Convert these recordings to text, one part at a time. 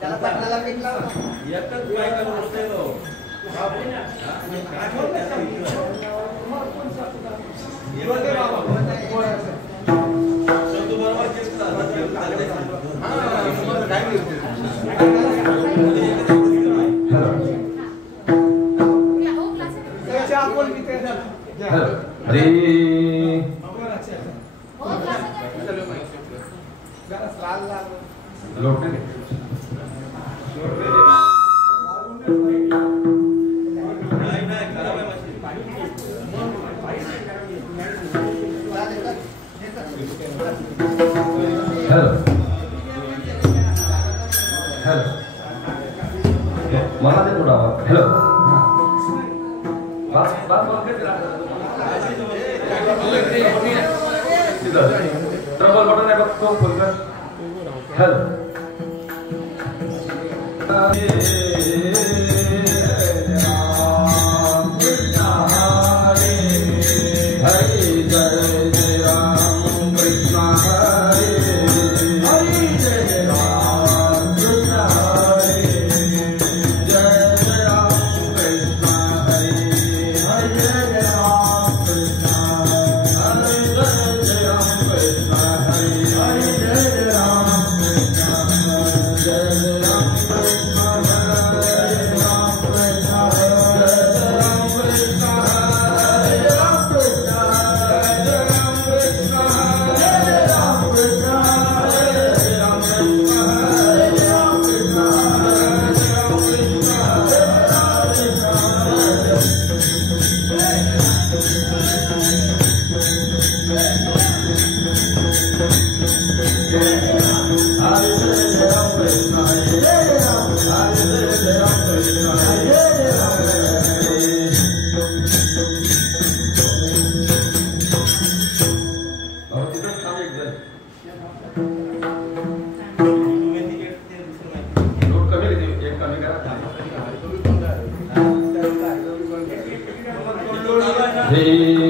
त्याला पटलाला पीठ लावा एकच बायका बसते तो ट्रबल बटन है तो खोल कर हेलो Hare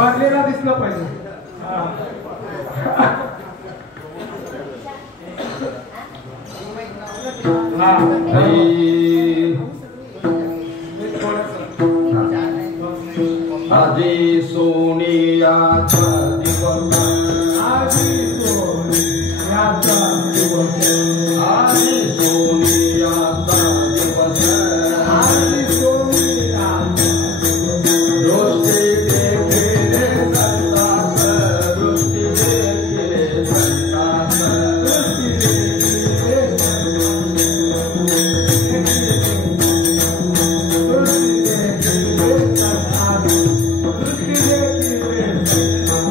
भरलेला दिसलं पाहिजे. आजी सोनियाचा दिवस, आजी सोनियाचा दिवस, आजी सोनियाचा दिवस, आजी सोनियाचा दृष्टी देखिले संतास, दृष्टी देखिले संतास,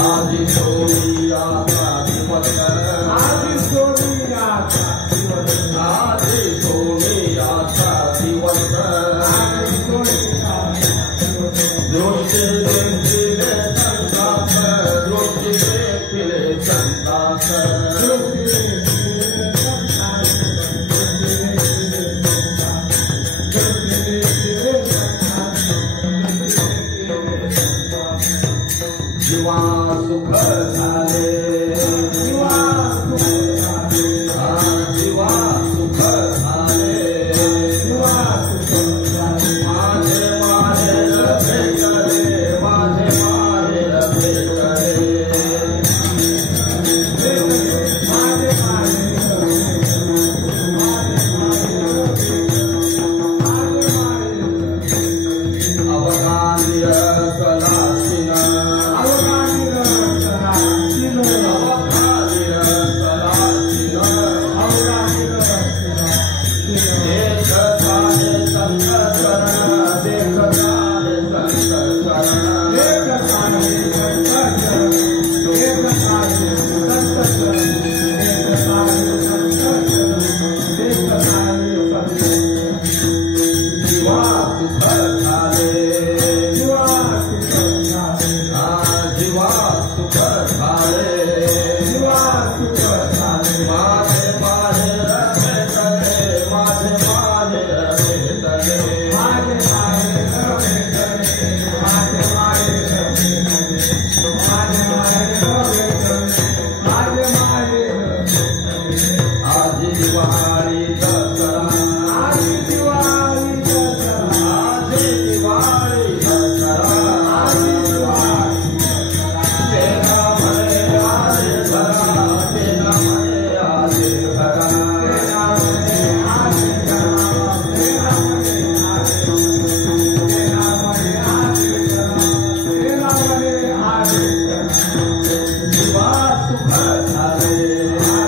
आजी सोनियाचा दिवस, आजी सोनियाचा दिवस, आजी सोनियाचा दिवस, दृष्टी देखिले संतास, दृष्टी देखिले संतास, जीवा सुख झाले, जीवा सुख झाले, जीवा सुख झाले, जीवा सुख झाले, माझे माहेर भेटले, माझे माहेर भेटले, माझे अवघानी सलासीन, अवघानी सलासीन, देखता है संत चरण, देखता है संत चरण, देखता है संत चरण, देखता है संत चरण, देखता है संत चरण, देखता है संत जीवा सुख झाले, जीवा सुख झाले, जीवा सुख झाले, जीवा सुख झाले, माझे माहेर भेटले, माझे माहेर भेटले, माझे माहेर भेटले, माझे माहेर भेटले, माझे माहेर भेटले, माझे माहेर भेटले. आजी दिवाळी दसरा, आजी दिवाळी दसरा, आजी दिवाळी दसरा, आजी दिवाळी तेरा म्हणे आजे घरा, तेरा म्हणे आजे घरा, तेरा म्हणे आजी करा, तेरा म्हणे आजी करा, तेरा म्हणे आजी करा, तेरा म्हणे आजी करा. जीवा सुख झाले,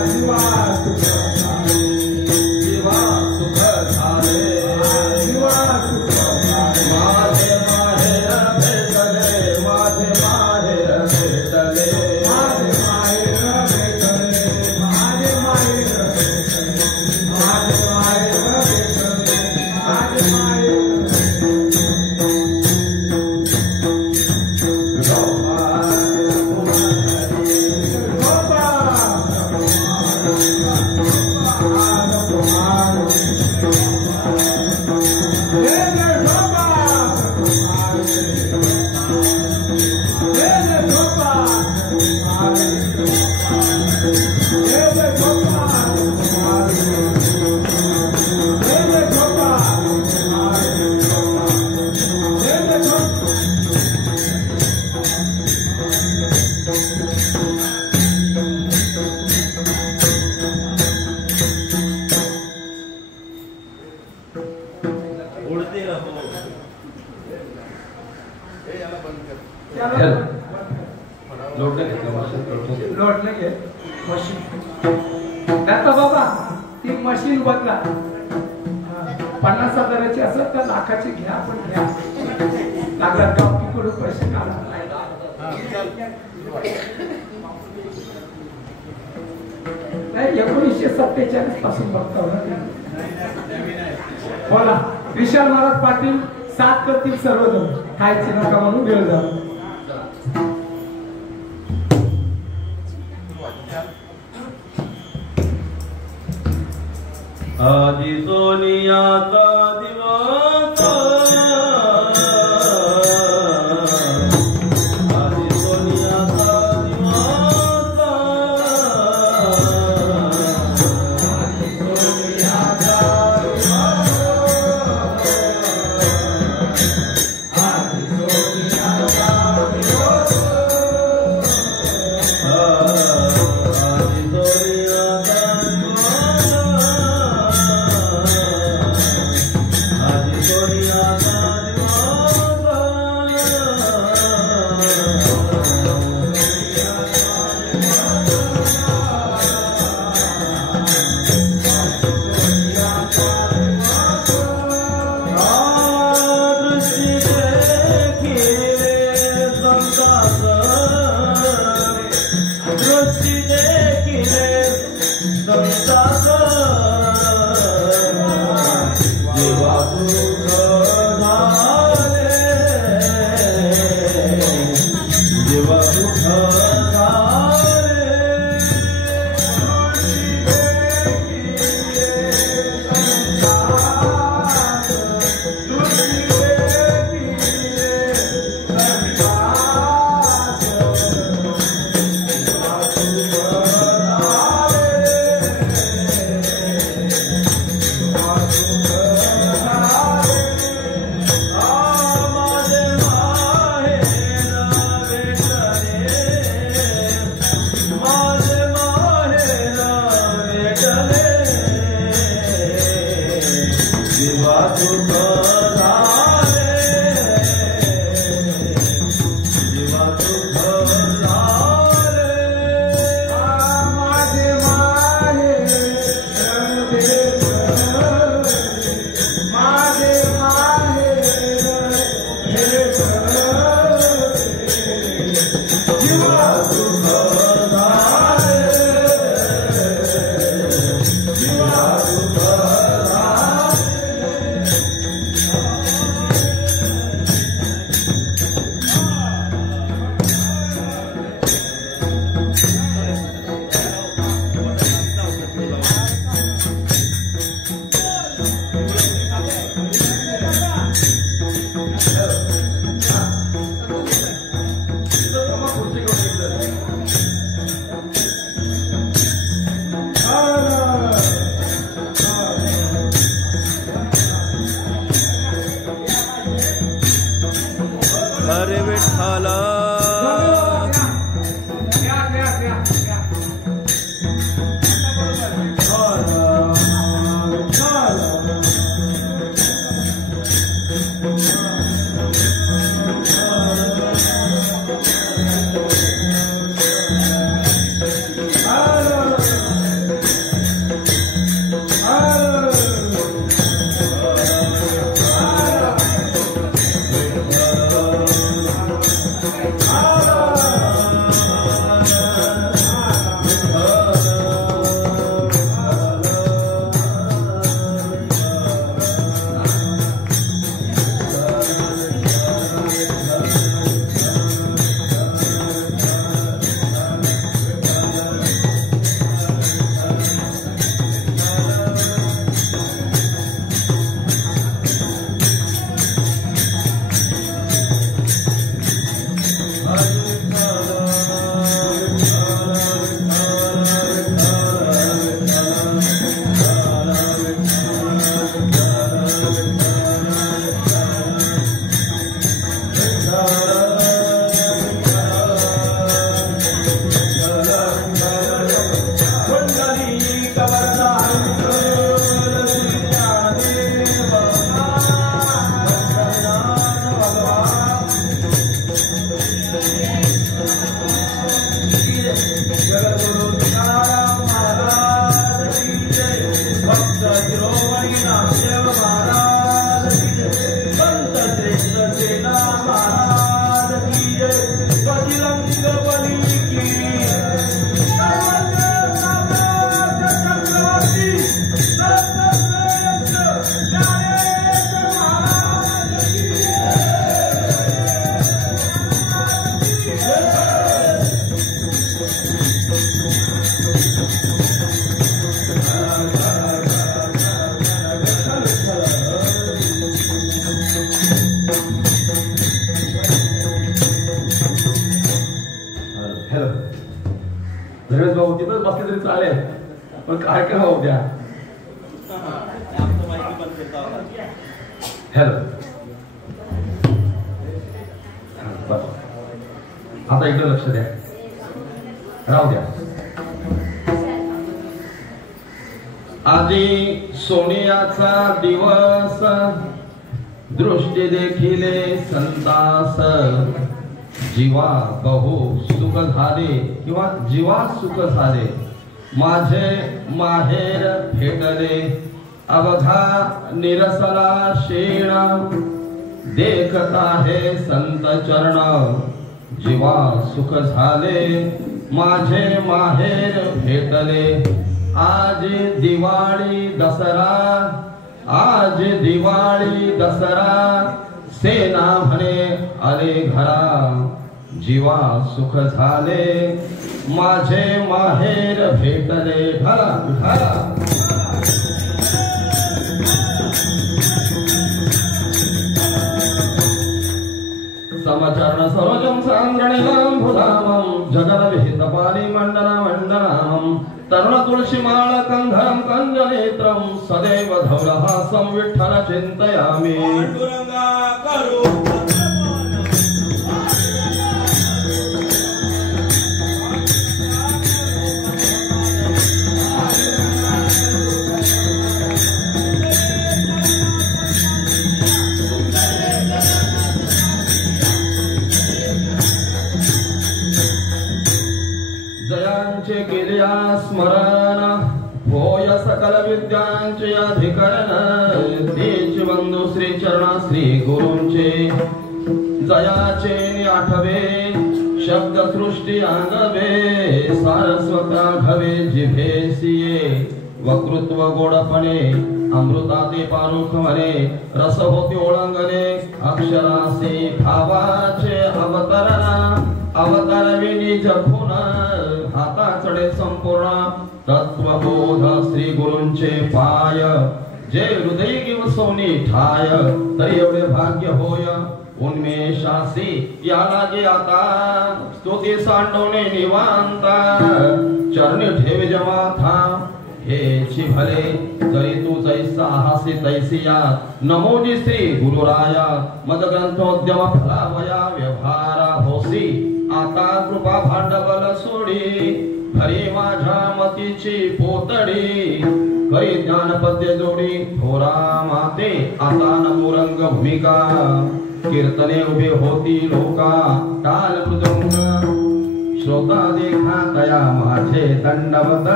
जीवा सुख झाले, जीवा सुख झाले, जीवा सुख झाले, माझे माहेर भेटले, माझे माहेर भेटले, माझे माहेर भेटले, माझे माहेर भेटले, माझे माहेर भेटले, माझे माहेर उड़ते रहो. लोटने घेतलं मशीन करून. लोट नाही घेत मशीन. त्याचा बाबा ती मशीन बदला. 50,000ची असं तर लाखाची घ्या, आपण घ्या. लागत गावकीकडून पैसे काढा. नाही 1947 पासून बघतो ना. बोला विशाल महाराज पाटील साथ करतील सर्वजण. खायचे नका म्हणून वेळ झाला. आजी सोनियाचा दिवस, दृष्टी देखिले संतास जीवा दुःख झाले जीवा दुःख हरे विठ्ठला पण काय काय होऊ द्या. हॅलो आता इकडे लक्ष द्या. राहू द्या. आधी सोनियाचा दिवस दृष्टी देखिले संतास जीवा बहु सुख झाले किंवा जीवा सुख झाले माझे माहेर भेटले अवघा निरसला शेण देखता हे संत चरण जीवा सुख झाले माझे माहेर भेटले आज दिवाळी दसरा आज दिवाळी दसरा सेना म्हणे आले घरा जीवा सुख झाले माझे माहेर भेटले ढाला ढाला समाचरण सरोजम सांगणीलां भुधामं जगदविहितपाली मंडना मंडनामं तरुण तुलसीमाळ कंधरं कंजनेत्रं सदैव धौलहासं विठ्ठल चिन्तयामि पांडुरंगा करू जयांचे केल्या स्मरण होय सकल विद्यांचे अधिकरण तेच बंधू श्री चरणा श्री गुरूंचे जयाचे आठवे शब्द सृष्टी अंगवे सारस्वत राघवे जिभेसिये वक्तृत्व गोडपणे अमृताते पारुख म्हणे रस होती ओळंगणे अक्षरासे भावाचे अवतरणा अवतारविनी जखून हाता चढे संपूर्ण तत्वबोध श्री गुरूंचे पाय जे हृदय किंवा सोनी ठाय तरी एवढे भाग्य होय उन्मेषासी या लागे आता स्तुती सांडवणे निवांता चरणी ठेवे जमाथा हेची भले जरी तू जैसा हासी तैसिया नमोजी श्री गुरुराया मद ग्रंथोद्यम फलावया व्यवहारा होसी आता कृपा भांडवल सोडी हरी माझ्या मतीची पोतडी करी ज्ञानपद्य जोडी थोरा माते आता नमुरंग भूमिका कीर्तने उभे होती लोका ताल मृदुंग श्रोता देखा तया माझे दंडवत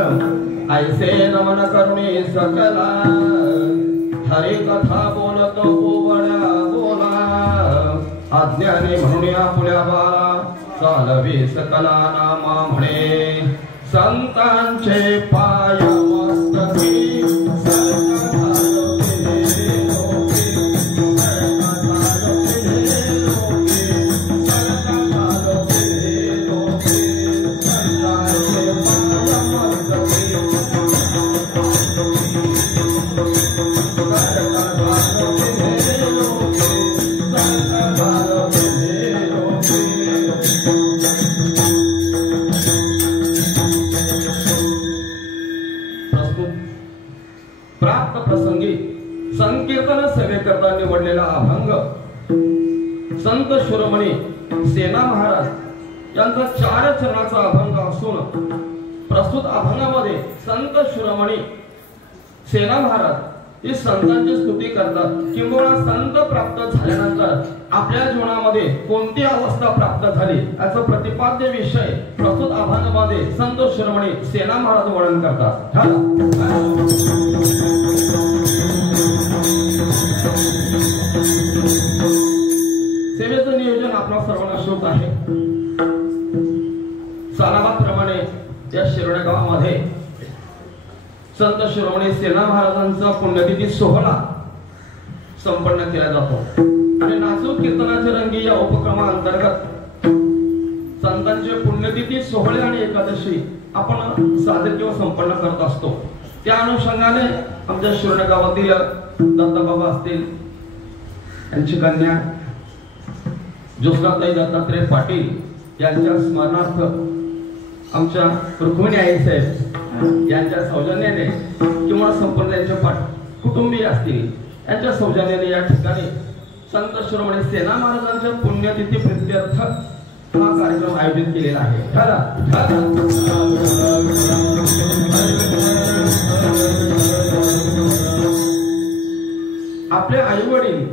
ऐसे नमन करुणी सकला हरी कथा बोलतो पोवळ्या बोला अज्ञानी म्हणून आपुल्या बाला चालवी सकला नामा म्हणे संतांचे पाय मस्तकी प्राप्त प्रसंगी संकीर्तन सेवेकरता निवडलेला अभंग संत शिरोमणी सेना महाराज यांचा 4 चरणाचा अभंग असून प्रस्तुत अभंगामध्ये संत शिरोमणी सेना महाराज हे संतांची स्तुती करतात किंवा संत प्राप्त झाल्यानंतर आपल्या जीवनामध्ये कोणती अवस्था प्राप्त झाली याचा प्रतिपाद्य विषय प्रस्तुत अभंगामध्ये संत शिरोमणी सेना महाराज वर्णन करतात। सेवेचं नियोजन आपल्या सर्वांना श्रोत आहे। सालाबादप्रमाणे या शिरोडे गावामध्ये संत शिरोमणी सेना महाराजांचा पुण्यतिथी सोहळा संपन्न केला जातो आणि नाचूक कीर्तनाचे रंगी या उपक्रमाअंतर्गत संतांचे पुण्यतिथी सोहळे आणि एकादशी आपण साजरे किंवा संपन्न करत असतो। त्या अनुषंगाने आमच्या शिरोडे गावातील दत्ताबाबा असतील यांची कन्या ज्योत्स्नाताई दत्तात्रय पाटील यांच्या स्मरणार्थ आमच्या रुक्मिणी आई साहेब यांच्या सौजन्याने किंवा संपूर्ण त्यांच्या कुटुंबीय असतील यांच्या सौजन्याने या ठिकाणी संत शिरोमणी सेना महाराजांच्या पुण्यतिथी प्रित्यर्थ हा कार्यक्रम आयोजित केलेला आहे। आपले आई वडील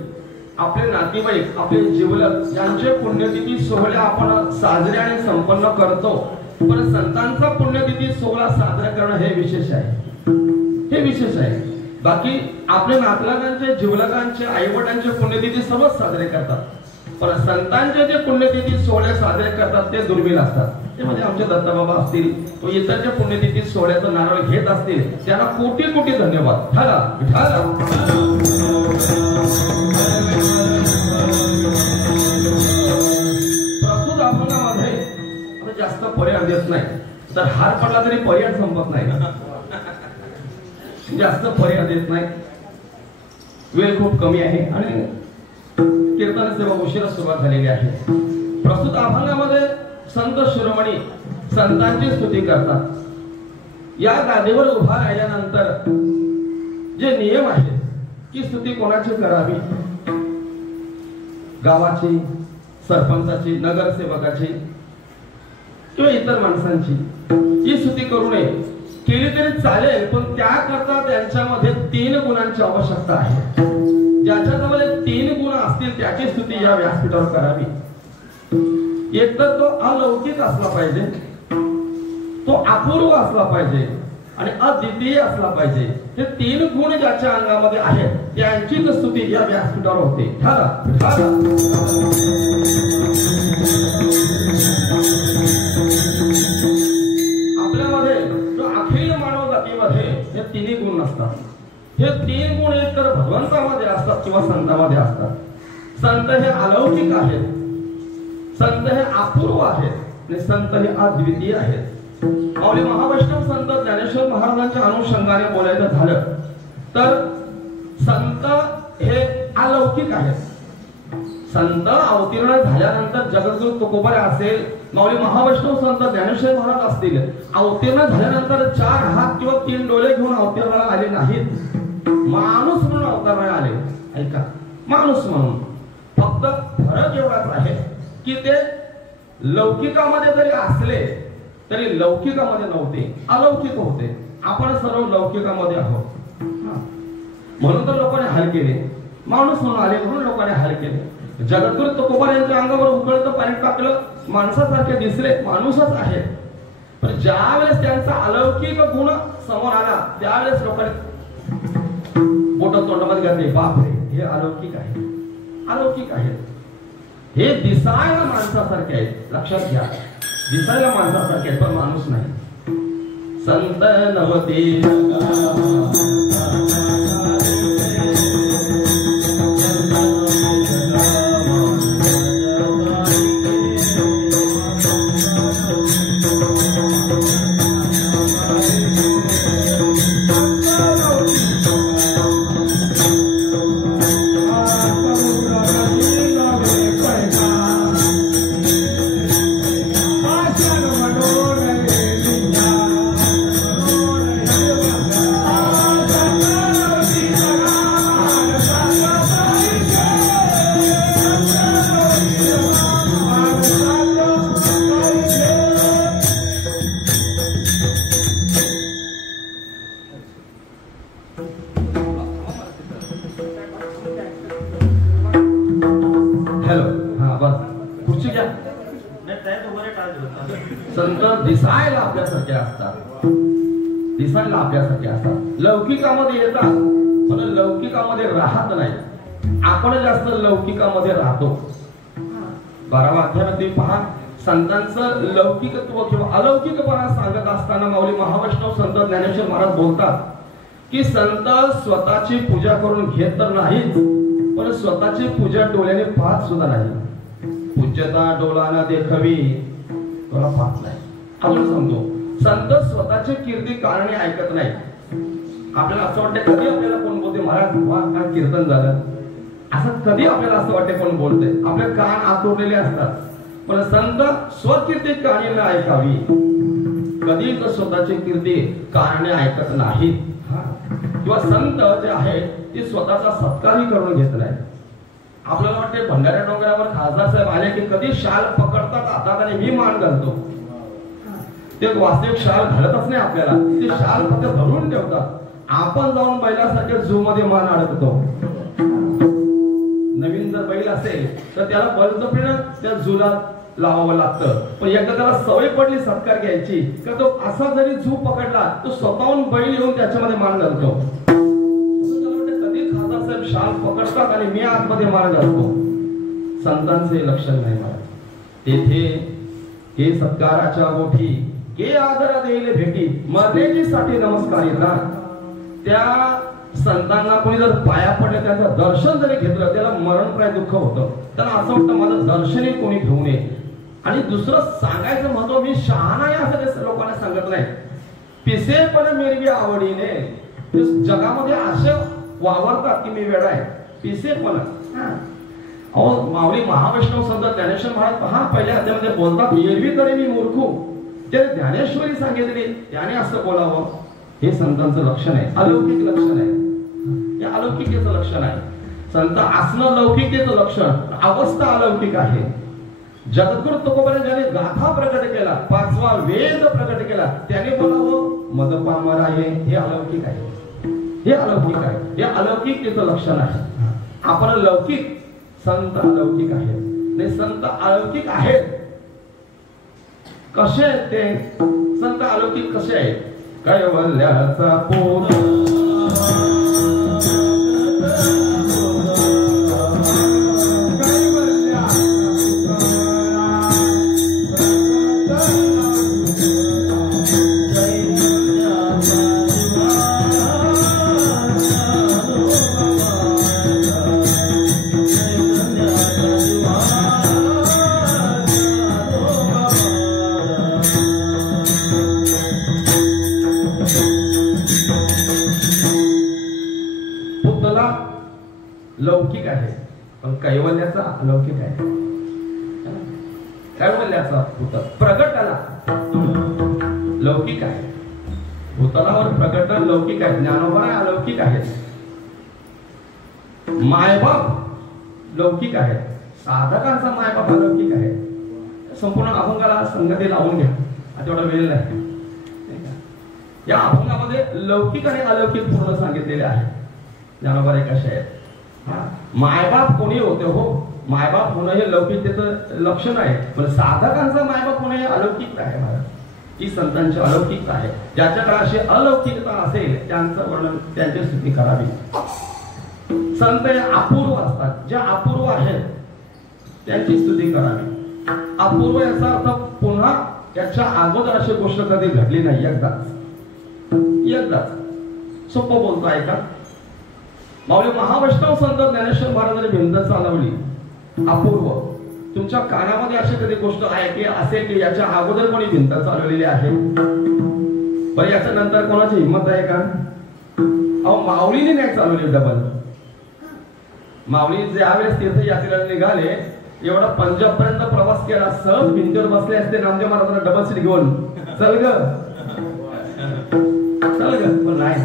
आपले नातेवाईक आपले जिवलग यांचे पुण्यतिथी सोहळे आपण साजरे आणि संपन्न करतो पण संतांचा पुण्यतिथी सोहळा साजरा करणं हे विशेष आहे। बाकी आपल्या नातलगांचे जिवलगांचे आईवडिलांचे पुण्यतिथी सर्वच साजरे करतात पण संतांचे जे पुण्यतिथी सोहळे साजरे करतात ते दुर्मिळ असतात। त्यामध्ये आमचे दत्ताबाबा असतील व इतरच्या पुण्यतिथी सोहळ्याचं नारळ घेत असतील त्यांना कोटी कोटी धन्यवाद. ठाला प्रस्तुत अभंगामध्ये आता जास्त पर्याय देत नाही, तर हार पडला तरी पर्याय संपत नाही, जास्त पर्याय देत नाही. वेळ खूप कमी आहे आणि कीर्तन सेवा उशिरा सुरुवात झालेली आहे. प्रस्तुत अभंगामध्ये संत शिरोमणी संतांची स्तुती करतात. या गादीवर उभा राहिल्यानंतर जे नियम आहेत की स्तुती कोणाची करावी, गावाची, सरपंचाची, नगरसेवकाची किंवा इतर माणसांची, ही स्तुती करू नये. केली तरी चालेल, पण त्याकरता त्यांच्यामध्ये 3 गुणांची आवश्यकता आहे. ज्याच्याजवळ 3 गुण असतील त्याची स्तुती या व्यासपीठावर करावी. एक तर तो अलौकिक असला पाहिजे, तो अपूर्व असला पाहिजे आणि अद्वितीय असला पाहिजे. हे 3 गुण ज्याच्या अंगामध्ये आहेत त्यांचीच स्तुती या व्यासपीठावर होते. आपल्यामध्ये जो अखिल मानव जातीमध्ये हे 3 गुण नसतात. हे 3 गुण एक तर भगवंतामध्ये असतात किंवा संतांमध्ये असतात. संत हे अलौकिक आहेत, संत हे अपूर्व आहेत आणि संत हे अद्वितीय आहेत. माऊली महावैष्णव संत ज्ञानेश्वर महाराजांच्या अनुषंगाने बोलायचं झालं तर संत हे अलौकिक आहेत. संत अवतीर्ण झाल्यानंतर जगद्गुरु तुकोबारे असेल, माऊली महावैष्णव संत ज्ञानेश्वर महाराज असतील, अवतीर्ण झाल्यानंतर 4 हात किंवा 3 डोळे घेऊन अवतीर्णाला आले नाहीत. माणूस म्हणून अवताराला आले. ऐका, माणूस म्हणून. फक्त फरक एवढाच आहे की ते लौकिकामध्ये जरी असले तरी लौकिकामध्ये नव्हते, अलौकिक होते. आपण सर्व लौकिकामध्ये आहोत. म्हणून तर लोकांनी हाल केले. माणूस म्हणून आले म्हणून लोकांनी हाल केले. जगद्गुरु तुकोबार यांच्या अंगावर उकळतं पाणी टाकलं, माणसासारखे दिसले, माणूसच आहे. पण ज्या वेळेस त्यांचा अलौकिक गुण समोर आला त्यावेळेस लोकांनी बोट तोंडामध्ये घातले, बापरे हे अलौकिक आहे, अलौकिक आहे. हे दिसायला माणसासारखे आहेत, लक्षात घ्या. दिसायला माणसासारखे आहेत पण माणूस नाही. संत नवती दिसायला आपल्यासारखे असतात, दिसायला आपल्यासारखे असतात. लौकिकामध्ये येतात पण लौकिकामध्ये राहत नाही. आपण जास्त लौकिकामध्ये राहतो. 12व्या अध्यायामध्ये पहा, संतांचं लौकिकत्व किंवा अलौकिकपणा सांगत असताना माऊली महावैष्णव संत ज्ञानेश्वर महाराज बोलतात की संत स्वतःची पूजा करून घेत तर नाहीत, पण स्वतःची पूजा डोळ्याने पाहत सुद्धा नाही. पूज्यता डोळ्याला देखवी, डोळा पाहत नाही. आपण समजू, संत स्वतःची कीर्ती कारणे ऐकत नाही. आपल्याला असं वाटतं कधी आपल्याला कोण बोलते, महाराज काय कीर्तन झालं, असं कधी आपल्याला असं वाटते कोण बोलते. आपले कान आतुरलेले असतात. पण संत स्वकीर्ती कारणे ऐकावी, कधीच स्वतःची कीर्ती कारणे ऐकत नाहीत. किंवा संत जे आहे ते स्वतःचा सत्कारही करून घेत नाही. आपल्याला वाटते भंडाऱ्या डोंगरावर खासदार साहेब आले की कधी शाल पकडतात हातात आणि मी मान घालतो. ते वास्तविक शाल घालतच नाही. आपल्याला ते शाल फक्त धरून ठेवतात. आपण जाऊन बैलासारख्या झू मध्ये मान अडकतो. नवीन जर बैल असेल तर त्याला बळजबरीनं त्या झूला लावावं लागतं. पण एकदा त्याला सवय पडली सत्कार घ्यायची का तो असा जरी झू पकडला तो स्वतःहून बैल येऊन त्याच्यामध्ये मान घालतो. कधी खासदार साहेब शाल पकडतात आणि मी आतमध्ये मान घालतो. संतांचे लक्षण नाही मला. तेथे के सत्काराच्या गोठी के आदर देईल भेटी मरण्याची साठी नमस्कार येतात. त्या संतांना कोणी जर पाया पडले त्यांचं दर्शन जरी घेतलं त्याला मरणप्राय दुःख होतं. त्यांना असं वाटतं माझं दर्शनही कोणी घेऊ नये. आणि दुसरं सांगायचं महत्व मी शहाणा आहे असं लोकांना सांगत नाही. पिसेपण मेरवी आवडीने जगामध्ये असे वावरतात की मी वेडा आहे. पिसेपण अहो माऊली महावैष्णव संत ज्ञानेश्वर महाराज पहा पहिल्या अध्यायामध्ये बोलतात एरवी तरी मी मूर्खू. ते ज्ञानेश्वरी सांगितली त्याने असं बोलावं. हे संतांचं लक्षण आहे, अलौकिक लक्षण आहे. हे अलौकिकेचं लक्षण आहे. संत असणं लौकिकेचं लक्षण, अवस्था अलौकिक आहे. जगद्गुरु तुकोबाने ज्याने गाथा प्रकट केला, 5वा वेद प्रकट केला, त्याने बोलावं मदपामर आहे. हे अलौकिक आहे, हे अलौकिक आहे. हे अलौकिकेचं लक्षण आहे. आपण लौकिक, संत अलौकिक आहेत. नाही संत अलौकिक आहेत. कसे आहेत ते संत अलौकिक कसे आहेत? कैवल्याचा पोत लौकिक आहे पण कैवल्याचा अलौकिक आहे. कैवल्याचा भूत प्रगटाला लौकिक आहे. भूतलावर प्रगट लौकिक आहे. ज्ञानोबा अलौकिक आहेत. मायबाप लौकिक आहेत. साधकांचा मायबाप अलौकिक आहे. संपूर्ण अभंगाला संगती लावून घ्या, तेवढा वेळ नाही. या अभंगामध्ये लौकिक आणि अलौकिक पूर्ण सांगितलेले आहे. ज्ञानोबा कसे आहेत? मायबाप कोणी होते हो, मायबाप होणं हे लौकिकतेचं लक्षण आहे. पण साधकांचा मायबाप होणं हे अलौकिकता आहे. महाराज ही संतांची अलौकिकता आहे. ज्याच्याकडे अशी अलौकिकता असेल त्यांचं वर्णन, त्यांची स्तुती करावी. संत हे अपूर्व असतात. जे अपूर्व आहेत त्यांची स्तुती करावी. अपूर्व याचा अर्थ पुन्हा याच्या अगोदर अशी गोष्ट कधी घडली नाही. एकदाच सोपं बोलतो आहे का? माऊली महावैष्णव संत ज्ञानेश्वर महाराजांनी भिंत चालवली अपूर्व. तुमच्या कानामध्ये अशी कधी गोष्ट ऐकली असेल की याच्या अगोदर कोणी भिंत चालवलेली आहे? पण याच्या नंतर कोणाची हिंमत आहे का? अहो माऊलीने नाही चालवली डबल. माऊली ज्यावेळेस तीर्थयात्रेला निघाले, एवढा पंजाब पर्यंत प्रवास केला, सहज भिंतीवर बसले असते नामदेव महाराजांना डबल सीट घेऊन, चल ग पण नाही.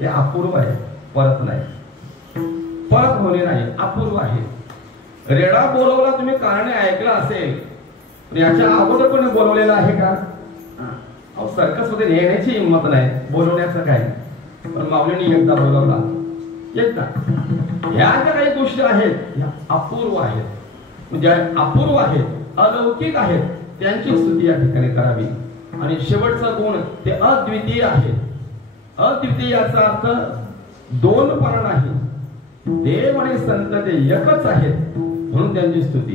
हे अपूर्व आहे. परत नाही, परत होणे नाही. अपूर्व आहे. रेडा बोलवला तुम्ही कानाने ऐकला असेल, याच्या अगोदर कोणी बोलवलेला आहे का? अहो सर्कस मध्ये नेण्याची हिंमत नाही, बोलवण्याचं काय. पण माऊलीने एकदा बोलवला, एकदा. ह्या ज्या काही गोष्टी आहेत ह्या अपूर्व आहेत. म्हणजे अपूर्व आहेत, अलौकिक आहेत, त्यांची स्तुती या ठिकाणी करावी. आणि शेवटचा गुण ते अद्वितीय आहे. अद्वितीय याचा अर्थ दोन पण नाही. देव आणि संत ते एकच आहेत म्हणून त्यांची स्तुती.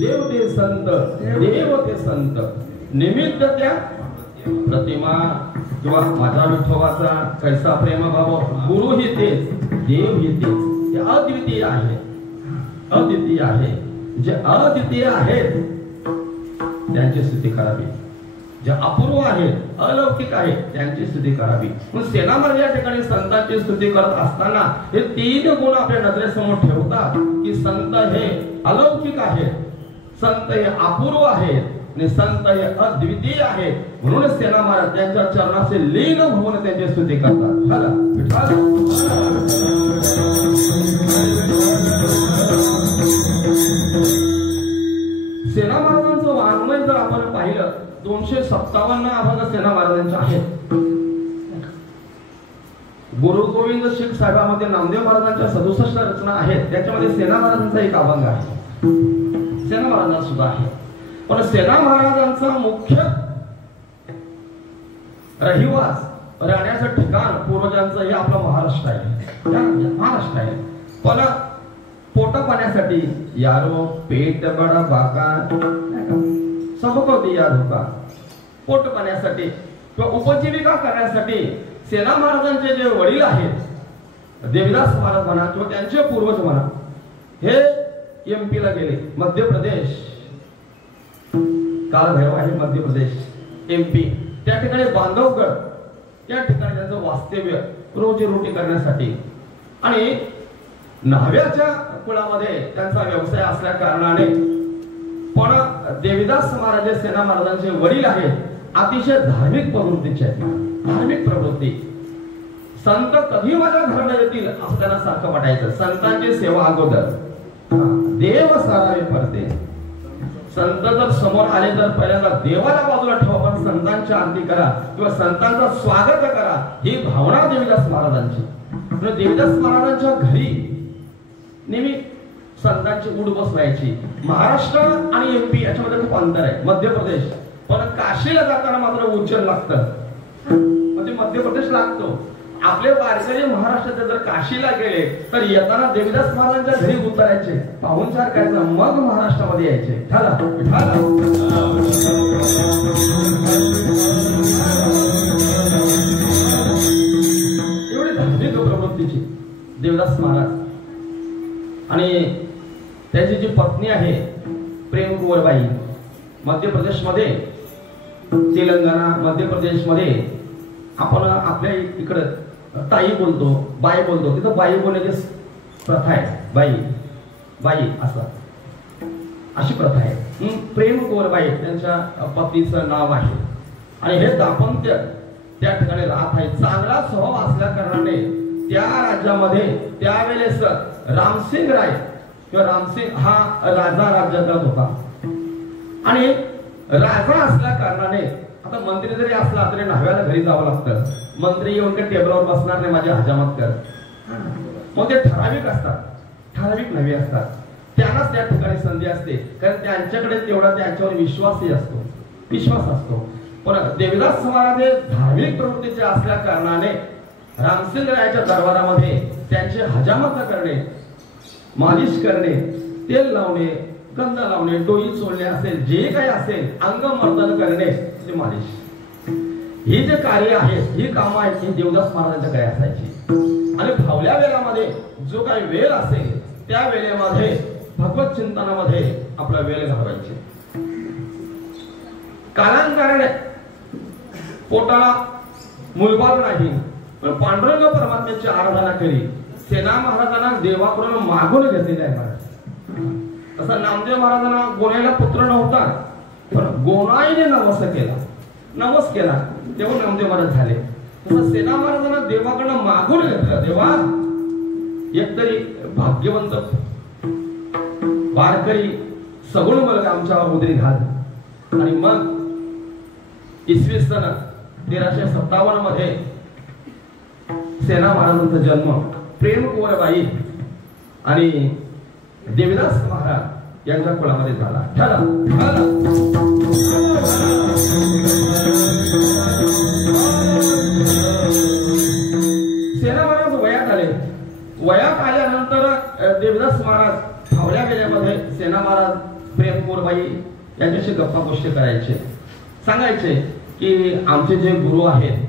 देव ते संत, देव ते संत. निमित्त त्या प्रतिमा किंवा माझ्या विठोबाचा कैसा प्रेमभाव. गुरु ही तेच, देव ही तेच. ते अद्वितीय आहे. अद्वितीय आहे. जे अद्वितीय आहेत त्यांची स्तुती करावी. जे अपूर्व आहेत, अलौकिक आहेत, त्यांची स्तुती करावी. पण सेना महाराज या ठिकाणी संतांची स्तुती करत असताना हे 3 गुण आपल्या नजरेसमोर ठेवतात की संत हे अलौकिक आहेत, संत हे अपूर्व आहेत आणि संत हे अद्वितीय आहेत. म्हणून सेना महाराज त्यांच्या चरणाचे लीन होऊन त्यांची स्तुती करतात. सेना महाराजांचं वाङ्मय जर आपण पाहिलं, 257 अभंग सेना महाराजांचे आहेत. गुरु गोविंद शीख साहेबांमध्ये नामदेव महाराजांच्या 67 रचना आहेत. त्याच्यामध्ये सेना महाराजांचा एक अभंग आहे. सेना महाराजांचा सुद्धा आहे. पण सेना महाराजांचा मुख्य रहिवास राहण्याचं ठिकाण पूर्वजांचं हे आपलं महाराष्ट्र आहे, महाराष्ट्र आहे. पण पोट पाण्यासाठी यारो पेट बडा बाका सबकवती या धोका. पोट पाण्यासाठी किंवा उपजीविका करण्यासाठी सेना महाराजांचे जे वडील आहेत, देवीदास महाराज म्हणा किंवा त्यांचे पूर्वज म्हणा, हे MP ला गेले. मध्य प्रदेश, कालभैरव आहे मध्य प्रदेश, MP. त्या ठिकाणी बांधवगड, त्या ठिकाणी त्यांचं वास्तव्य रोजीरोटी करण्यासाठी. आणि न्हाव्याच्या कुळामध्ये त्यांचा व्यवसाय असल्या कारणाने, पण देवीदास महाराज सेना महाराजांचे वडील आहेत, अतिशय धार्मिक प्रवृत्तीचे आहेत. धार्मिक प्रवृत्ती. संत कधी माझ्या घराला येतील असं त्यांना सारखं वाटायचं. संतांची सेवा अगोदर, देव सारावे परते. संत जर समोर आले तर पहिल्यांदा देवाला बाजूला ठेवा, पण संतांची आरती करा किंवा संतांचं स्वागत करा, ही भावना देवीदास महाराजांची. देवीदास महाराजांच्या घरी नेहमी संतांची उड बसवायची. महाराष्ट्र आणि MP याच्यामध्ये खूप अंतर आहे. मध्य प्रदेश, पण काशीला जाताना मात्र उज्जैन लागतं, म्हणजे मध्य प्रदेश लागतो. आपले वारकरी महाराष्ट्राचे जर काशीला गेले तर येताना देवीदास महाराजांच्या घरी उतरायचे, पाहुणचार करायचा, मग महाराष्ट्रामध्ये यायचे. ठाला ठाला. एवढी धार्मिक प्रवृत्तीची देवीदास महाराज. आणि त्याची जी पत्नी आहे प्रेम कुंवरबाई, मध्य प्रदेशमध्ये, तेलंगणा, मध्य प्रदेशमध्ये आपण आपल्या इकडं ताई बोलतो, बाई बोलतो, तिथं बाई बोलण्याची प्रथा आहे. बाई बाई असं, अशी प्रथा आहे. प्रेम कुंवरबाई त्यांच्या पतीचं नाव आहे. आणि हे दाम्पत्य त्या ठिकाणी राहत आहे. चांगला स्वभाव असल्या कारणाने त्या राज्यामध्ये त्यावेळेस रामसिंग राय किंवा रामसिंग हा राजा राज्य करत होता. आणि राजा असल्या कारणाने आता मंत्री जरी असला तरी न्हाव्याला घरी जावं लागतं. मंत्री येऊन काही टेबलावर बसणार नाही, माझी हजामत कर. मग ते ठराविक असतात, ठराविक न्हावे असतात. त्यांनाच त्या ठिकाणी संधी असते, कारण त्यांच्याकडे तेवढा त्यांच्यावर विश्वासही असतो, विश्वास असतो. पण देवीदास महाराज हे धार्मिक प्रवृत्तीचे असल्या कारणाने रामसिंग रायाच्या दरबारामध्ये त्यांचे हजामत करणे, मालिश करणे, तेल लावणे, गंध लावणे, डोई चोळणे असेल, जे काही असेल, अंगमर्दन करणे, ते मालिश, ही जे कार्य आहेत, ही कामं आहेत, ही देवदास महाराजांच्याकडे असायची. आणि फावल्या वेळामध्ये जो काही वेळ असेल त्या वेळेमध्ये भगवत चिंतनामध्ये आपला वेळ घालवायचे. कालांतराने पोटाला मुलबाळ नाही, पण पांडुरंग परमात्म्याची आराधना करी सेना महाराजांना देवाकडून मागून घेतलेले आहे महाराज. तसा नामदेव महाराजांना गोनाईला पुत्र नव्हता, पण गोनाईने नवस केला तेव्हा नामदेव महाराज झाले. तसं सेना महाराजांना देवाकडनं मागून घेतलं. देवा एकतरी भाग्यवंत वारकरी सगुण मुलगा आमच्या उदरी घाल. आणि मग इसवी सन 1357 मध्ये सेना महाराजांचा जन्म प्रेम कुंवरबाई आणि देवीदास महाराज यांच्या कुळामध्ये झाला. ठरला सेना महाराज वयात आले. वयात आल्यानंतर देवीदास महाराज फावल्या गेल्यामध्ये सेना महाराज प्रेम कुंवरबाई यांच्याशी गप्पा गोष्टी करायचे, सांगायचे की आमचे जे गुरु आहेत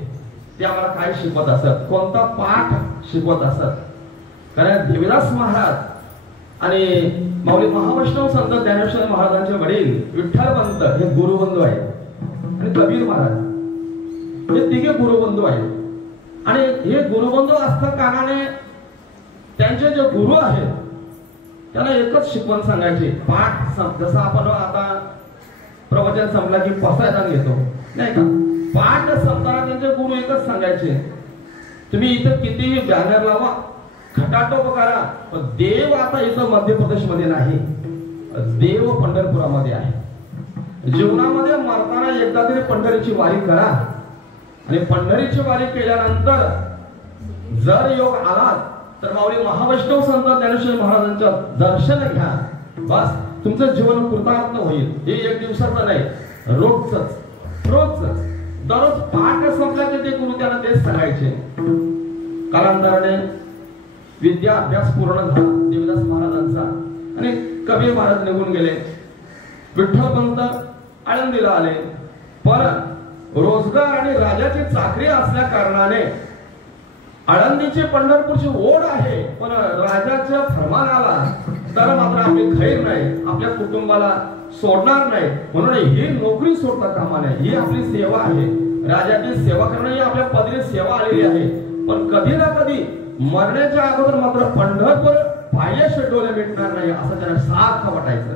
ते आम्हाला काय शिकवत असत, कोणता पाठ शिकवत असत. कारण देवीदास महाराज आणि माऊली महावैष्णव संत ज्ञानेश्वर महाराजांचे वडील विठ्ठलपंत हे गुरुबंधू आहेत आणि कबीर महाराज हे तिघे गुरुबंधू आहेत. आणि हे गुरुबंधू असता कारणाने त्यांचे जे गुरु आहेत त्याला एकच शिकवण सांगायची. पाठ जसं आपण आता प्रवचन संपला की पसायदान घेतो नाही का, पाठ संपताना त्यांचे गुरु एकच सांगायचे, तुम्ही इथं कितीही बॅनर लावा, खटाटोप करा, पण देव आता इथं मध्य प्रदेश मध्ये नाही, देव पंढरपुरामध्ये आहे. जीवनामध्ये मरताना एकदा तरी पंढरीची वारी करा. आणि पंढरीची वारी केल्यानंतर जर योग आला तर माऊली महावैष्णव संत ज्ञानेश्वर महाराजांचं दर्शन घ्या, बस तुमचं जीवन कृतार्थ होईल. हे एक दिवसाचं नाही, रोजच दररोज पाठ संपला की ते गुरु त्याला तेच सांगायचे. कालांतराने विद्या अभ्यास पूर्ण झाला देवदास महाराजांचा आणि कबीर महाराज निघून गेले. विठ्ठलपंत आळंदीला आले. पण रोजगार आणि राजाची चाकरी असल्या कारणाने आळंदीची पंढरपूरची ओढ आहे, पण राजाच्या फरमानाला तर मात्र आपली खैर नाही, आपल्या कुटुंबाला सोडणार नाही. म्हणून ही नोकरी सोडता कामा नये. ही आपली सेवा आहे. राजाची सेवा करणं ही आपल्या पदरी सेवा आलेली आहे. पण कधी ना कधी मरण्याच्या अगोदर मात्र पंढरपूर पायाशी डोळे मिटणार नाही असं त्यांना सारखं वाटायचं.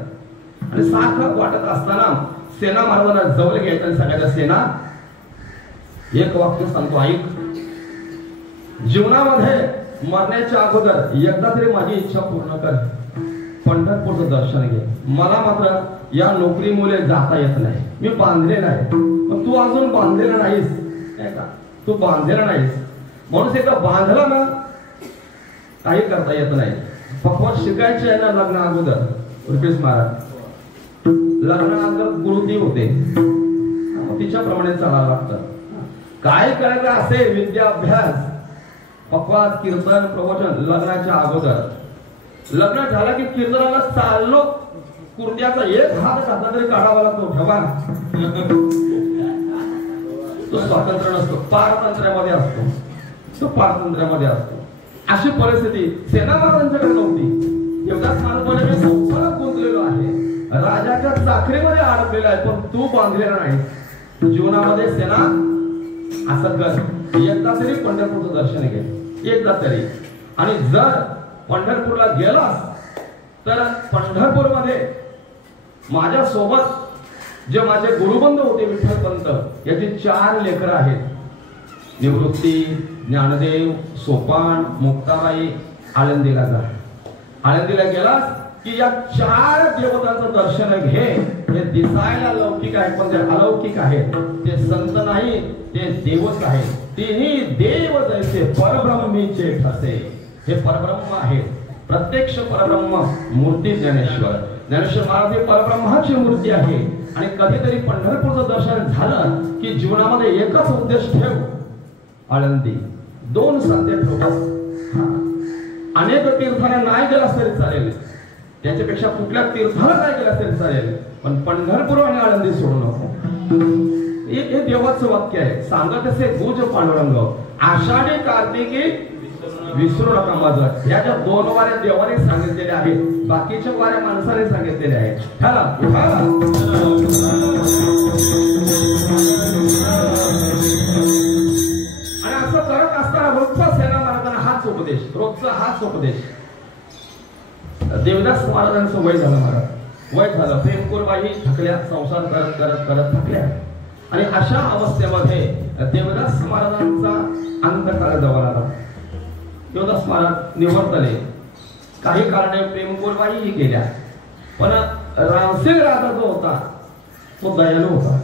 आणि सारखं वाटत असताना सेना महाराजांना जवळ घ्यायचं आणि सांगायचं, सेना एक वाक्य सांगतो ऐक. जीवनामध्ये मरण्याच्या अगोदर एकदा तरी माझी इच्छा पूर्ण कर. पंढरपूरचं दर्शन घे. मला मात्र या नोकरीमुळे जाता येत नाही. मी बांधलेला आहे. पण तू अजून बांधलेला नाहीस. तू बांधलेला नाहीस. म्हणून एकदा बांधला ना काही करता येत नाही. पक्वात शिकायचे आहे ना लग्न अगोदर. रुपेश महाराज लग्नानंतर गुरुदी होते. तिच्याप्रमाणे चालावं लागतं. काय करायचं असेल विद्याभ्यास पक्वात कीर्तन प्रवचन लग्नाच्या अगोदर. लग्न झालं की कीर्तनाला चाललो कुर्त्याचा एक हात घातला तरी काढावा लागतो. ठेवा तो स्वातंत्र्य नसतो, पारतंत्र्यामध्ये असतो. तो पारतंत्र्यामध्ये असतो. अशी परिस्थिती सेना महाराजांच्याकडे नव्हती. देवदास महाराज म्हणे मी संसारात गुंतलेलो आहे, राजाच्या चाकरीमध्ये अडकलेला आहे, पण तू बांधलेला नाही. जीवनामध्ये सेना असं कर, एकदा तरी पंढरपूरचं दर्शन घे. एकदा तरी. आणि जर पंढरपूरला गेलास तर पंढरपूरमध्ये माझ्या सोबत जे माझे गुरुबंध होते विठ्ठलपंत याची 4 लेकरं आहेत. निवृत्ती, ज्ञानदेव, सोपान, मुक्ताबाई. आळंदीला जा. आळंदीला गेलास की या 4 देवतांचं दर्शन घे. हे दिसायला लौकिक आहे पण ते अलौकिक आहेत. ते संत नाही, ते देवच आहेत. तिन्ही देव जैसे परब्रह्मीचे ठसे. हे परब्रह्म आहेत. प्रत्यक्ष परब्रह्म मूर्ती ज्ञानेश्वर. ज्ञानेश्वर महाराज हे परब्रह्माची मूर्ती आहे. आणि कधीतरी पंढरपूरचं दर्शन झालं की जीवनामध्ये एकच उद्देश ठेव, आळंदी. 2 सत्य ठेव. अनेक तीर्थांना नाही गेलास तरी चालेल, त्याच्यापेक्षा कुठल्या तीर्थाला नाही गेलास तरी चालेल, पण पंढरपूर आणि आळंदी सोडू नको. हे देवाचं वाक्य आहे. सांगत असे गुज पांडुरंग आषाढी कार्तिकी विसरू नका माझं. या ज्या 2 वाऱ्या देवाने सांगितलेल्या आहेत, बाकीच्या वाऱ्या माणसाने सांगितलेल्या आहेत. आणि असं करत असताना रोजचा सेना महाराजांना हाच उपदेश, रोजचा हाच उपदेश. देवदास महाराजांचं वय झालं. महाराज वय झालं. प्रेमकुरबाई थकल्या, संसार करत करत करत थकल्या. आणि अशा अवस्थेमध्ये देवदास महाराजांचा अंतकाळ जवळ आला. देवदास महाराज निवर्तले. काही कारणे प्रेमकुरबाई गेल्या. पण रामसिंग राजा जो होता तो दयाळू होता.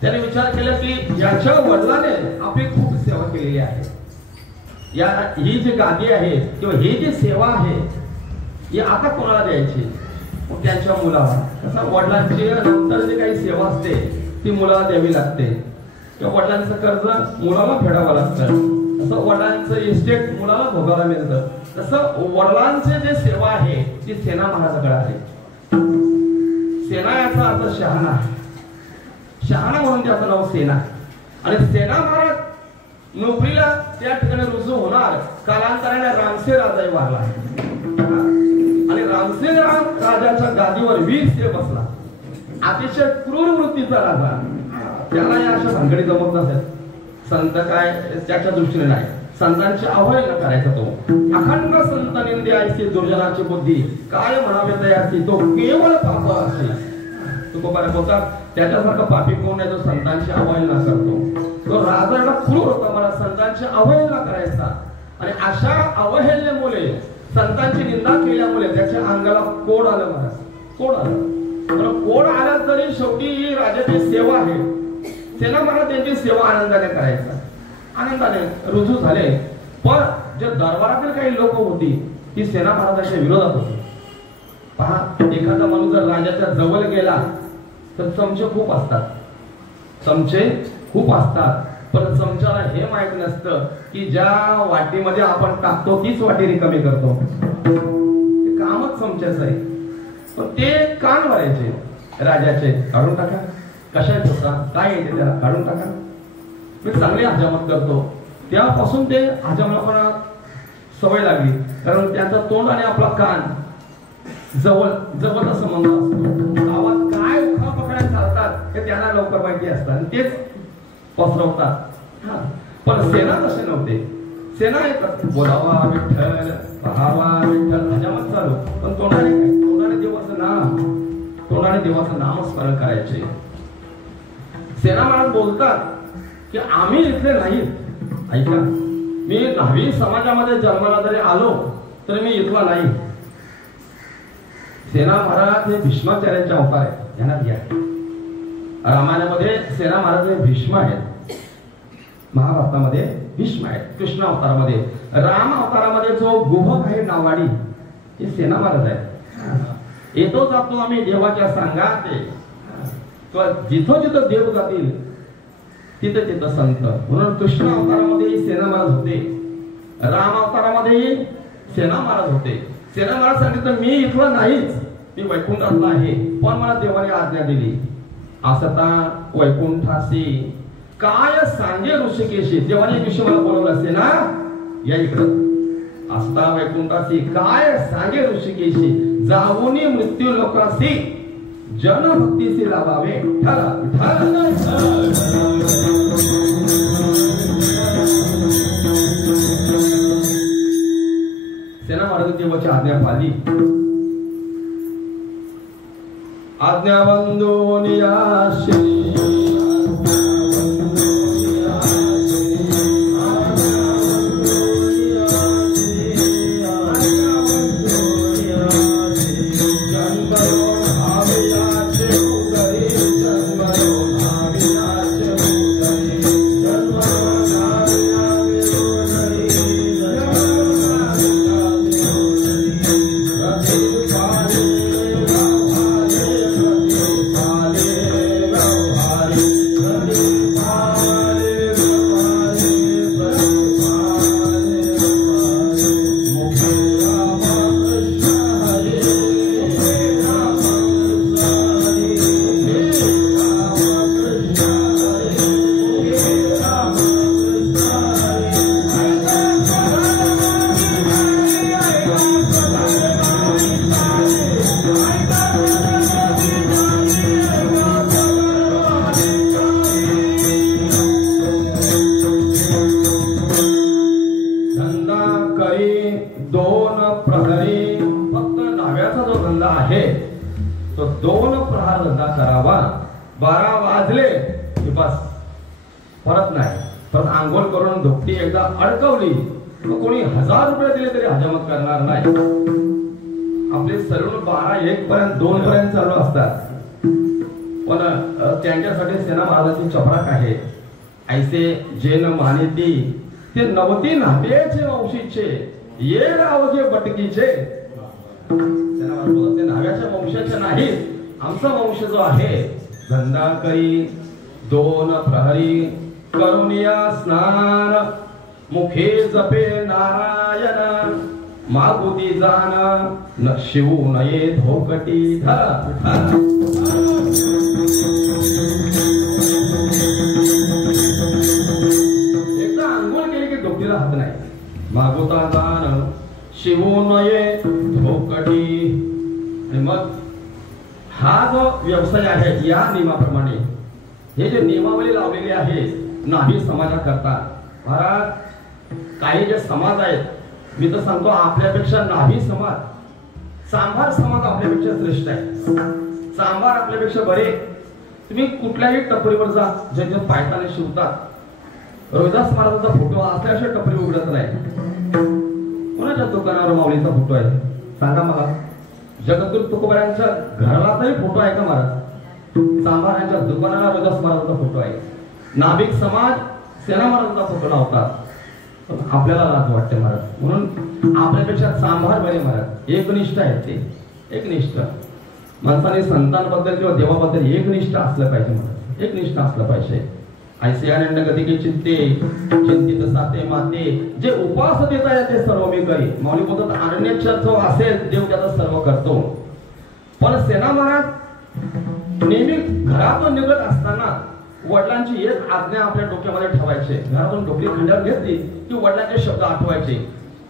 त्याने विचार केला की याच्या वडिलाने आपली खूप सेवा केलेली आहे. ही जी गादी आहे किंवा ही जी सेवा आहे ही आता कोणाला द्यायची? त्यांच्या मुलाला. तसं वडिलांची नंतर जी काही सेवा असते ती मुलाला द्यावी लागते. किंवा वडिलांचं कर्ज मुलाला फेडावं लागतं. तसं वडिलांचं इस्टेट मुलाला भोगायला मिळतं. तसं वडिलांची जी सेवा आहे ती सेना महाराजाकडे आहे. सेना याचा अर्थ शहाणा. शहाणा म्हणून त्याचं नाव सेना. आणि सेना महाराज नोकरीला त्या ठिकाणी रुजू होणार. कालांतराने रामसिंग राजा वारला आणि रामसिंग राजाच्या गादीवर वीरसिंह बसला. अतिशय क्रूर वृत्तीचा राजा. त्याला या अशा भानगडी जमत नसत. संत काय त्याच्या दृष्टीने नाही. संतांची अवहेलना करायचा तो. अखंड संत निंद्याची दुर्जनाची बुद्धी काय म्हणावे तयाची तो केवळ पाप असे. तुकोबाराय बोलतात त्याच्यासारखा पापी कोण नाही जो संतांची अवहेलना करतो. तो राजा एवढा क्रूर होता. मला संतांची अवहेलना करायचा. आणि अशा अवहेलनेमुळे संतांची निंदा केल्यामुळे त्याच्या अंगाला कोड आलं. महाराज कोड आलं. कोड आला तरी शेवटी ही राजाची सेवा आहे. सेना महाराज त्यांची सेवा आनंदाने करायचा. आनंदाने रुजू झाले. पण जे दरबारातील काही लोक होती ती सेना महाराजांच्या विरोधात होती. पहा, एखादा माणूस जर राजाच्या जवळ गेला तर चमचे खूप असतात. चमचे खूप असतात, पण चमच्याला हे माहित नसतं की ज्या वाटीमध्ये आपण टाकतो तीच वाटी रिकामी करतो. ते कामच चमच्याचं आहे. पण ते कान भरायचे राजाचे, काढून टाका. कशात होता, काय येते त्याला, काढून टाका. मी चांगली हजामत करतो. तेव्हापासून ते हजामला सवय लागली, कारण त्याचं तोंड आणि आपला कान जवळ जवळचा संबंध असतो. गावात काय उखापकड्या चालतात हे त्यांना लवकर माहिती असतात आणि तेच पसरवतात. पण सेना तसे नव्हते. सेना येतात, बोलावा विठ्ठल, पहावा विठ्ठल, हजामत चालू, पण तोंडाने काय, तोंडाने देवाचं नाम, तोंडाने देवाचं नामस्मरण करायचे. सेना महाराज बोलतात की आम्ही इथले नाही. ऐका, मी न्हावी समाजामध्ये जन्माला जरी आलो तरी मी इथला नाही. सेना महाराज हे भीष्माचार्यांचे अवतार आहेत, ध्यानात घ्या. रामायणामध्ये सेना महाराज हे भीष्म आहेत, महाभारतामध्ये भीष्म आहेत, कृष्ण अवतारामध्ये, राम अवतारामध्ये जो गुहक आहे नावाडी हे सेना महाराज आहेत. येतो जातो आम्ही देवाच्या सांगात, जिथं जिथं देव जातील तिथे तिथं संत. म्हणून कृष्ण अवतारामध्ये सेना महाराज होते, राम अवतारामध्ये सेना महाराज होते. सेना महाराज सांगितलं मी इथला नाहीच, मी वैकुंठातला आहे, पण मला देवाने आज्ञा दिली. असता वैकुंठासी काय सांगे ऋषिकेशी. देवाने एक दिवशी मला बोलवलं, सेना या इकडं. असता वैकुंठासी काय सांगे ऋषिकेशी, जाऊनी मृत्यू लोकासी जनभक्तीशी लाभावे. सेना महाराज देवाची आज्ञा पाळली. आज्ञा बंधुनियाशी अडकवली कोणी 1000 रुपये दिले तरी हजामत करणार नाही. आपले सलून 12-1 पर्यंत 2 पर्यंत चालू असतात, पण त्यांच्यासाठी सेना महाराजांची चपराक आहे. ऐसे जेन मानिती ते 90 नाट्याचे वंशीचे ये रावजे बटकीचे. सेना महाराज बोलत ते नाव्याच्या वंशाचे नाही, आमचा वंश जो आहे धंदा करी 2 प्रहरी करुनिया स्नान मुखे जपे नारायण मागुती जाण न शिवू नये धोकटी. एकदा आंघोळ केली की डोकीला हात नाही. मागुता जाण शिवू नये धोकटी. आणि मग हा जो व्यवसाय आहे या नियमाप्रमाणे हे जे नियमावली लावलेली आहे न्हावी समाजाकरता. महाराज काही जे समाज आहेत, मी तर सांगतो आपल्यापेक्षा न्हावी समाज, सांभार समाज आपल्यापेक्षा श्रेष्ठ आहे. सांभार आपल्यापेक्षा बरे. तुम्ही कुठल्याही टपरीवर जा, ज्यांच्या पायताने शिवतात, रोहिदास महाराजांचा फोटो असल्याशिवाय टपरी उघडत नाही. कोणाच्या दुकानावर माऊलीचा फोटो आहे सांगा मला. जगद्गुरु तुकोबारांच्या घरालाही फोटो आहे का महाराज? सांभारांच्या दुकानाला रोहिदास महाराजांचा फोटो आहे. नाभिक समाज सेना महाराजांचा फोटो लावतात, पण आपल्याला लाज वाटते महाराज. म्हणून आपल्यापेक्षा सांभार बरे महाराज एकनिष्ठ आहेत. ते एकनिष्ठ माणसाने संतांबद्दल किंवा देवाबद्दल एकनिष्ठ असलं पाहिजे महाराज, एकनिष्ठ असलं पाहिजे. ऐसे अनंत गती के चित्ते चिंतित साते माते जे उपास देता येते सर्व मी करी. माऊली बोलतात अरण्याचा जो असेल देव त्याचा सर्व करतो. पण सेना महाराज नेहमी घरातून निघत असताना वडिलांची एक आज्ञा आपल्या डोक्यामध्ये ठेवायचे. घरातून डोकरी खंडावर घेतली की वडिलांचे शब्द आठवायचे.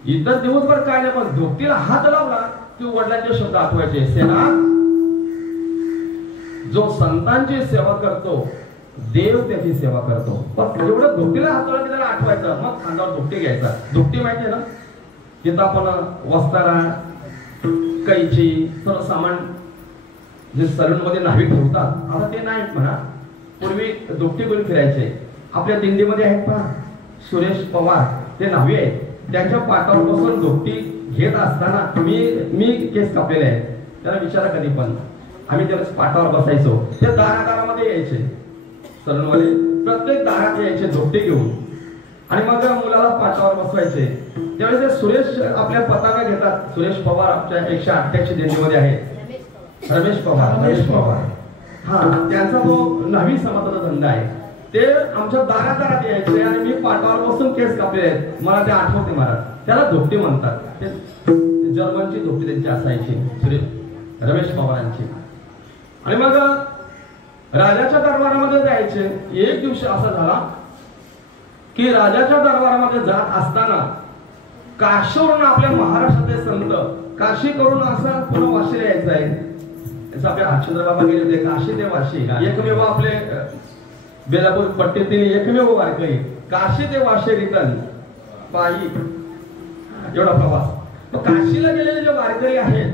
इतर दिवसभर काय नाही पण डोकीला हात लावला की वडिलांचे शब्द आठवायचे. सेना जो संतांची सेवा करतो देव त्याची सेवा करतो. पण एवढं धोक्याला हात लावला की त्याला आठवायचं. मग खांद्यावर धोक्टे घ्यायचा. धोक्टे माहिती आहे ना तिथं आपण वस्तारा कैची सर्व सामान जे सलूनमध्ये न्हावी ठेवतात आता ते नाही म्हणा. पूर्वी दुपटी घेऊन फिरायचे. आपल्या दिंडीमध्ये आहेत पहा सुरेश पवार ते न्हावी आहेत. त्यांच्या पाटावर बसून दुपटी घेत असताना मी केस कापलेले आहेत. त्याला विचारा कधी पण आम्ही त्यावेळेस पाटावर बसायचो. ते दारादारामध्ये यायचे सलूनवाले. प्रत्येक दारात यायचे दुपटी घेऊन आणि मग मुलाला पाटावर बसवायचे. त्यावेळेस ते सुरेश आपल्या पताका घेतात. सुरेश पवार आमच्या 188 दिंडीमध्ये आहेत. रमेश पवार हा त्यांचा जो न्हावी समाजाचा धंदा आहे. ते आमच्या दारादारात यायचे आणि मी पाटावर बसून केस कापले आहेत. मला ते आठवते महाराज. त्याला धोपटी म्हणतात. ते जर्मनची धोपटी त्यांची असायची रमेश पवारांची. आणि मग राजाच्या दरबारामध्ये जायचे. एक दिवशी असा झाला की राजाच्या दरबारामध्ये जात असताना काशीवरून आपल्या महाराष्ट्रातले संत काशी करून असं पुन्हा वाशीला यायचं आहे. आपले हरचंद्र बाबा गेले होते काशी ते वाशी. एकमेव आपले बेलापूर पट्टीतील एकमेव वारकरी काशी ते वाशी रिटर्न पायी एवढा प्रवास. काशीला गेलेले जे वारकरी आहेत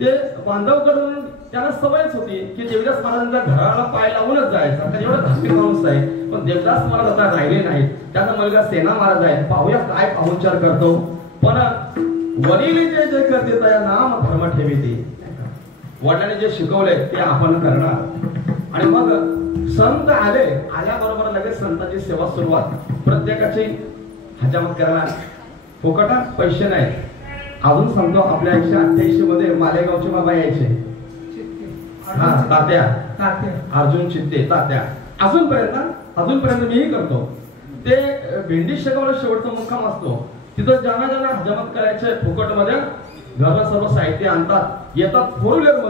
ते बांधव करून त्यांना सवयच होती की देवदास महाराजांच्या घराला पाय लावूनच जायचा. तर एवढा धार्मिक माणूस आहे. पण देवदास महाराज आता राहिले नाहीत. त्याचा मुलगा सेना महाराज आहे. पाहूया काय पाहुणचार करतो. पण वडील जे करते त्या नाम धर्म ठेवी. वडिलांनी जे शिकवले ते आपण करणार. आणि मग संत आल्याबरोबर लगेच संतांची सेवा सुरुवात. प्रत्येकाची हजामत करणार. फुकटा पैसे नाही. अजून सांगतो आपल्या 188 मध्ये मालेगावचे बाबा यायचे. हा तात्या अर्जुन चित्ते तात्या. अजूनपर्यंत मीही करतो. ते भेंडी शेगावला शेवटचा मुक्काम असतो. तिथं ज्यांना हजामत करायचे फुकट मध्ये घर सर्व साहित्य आणतात. येतात फोर व्हीलर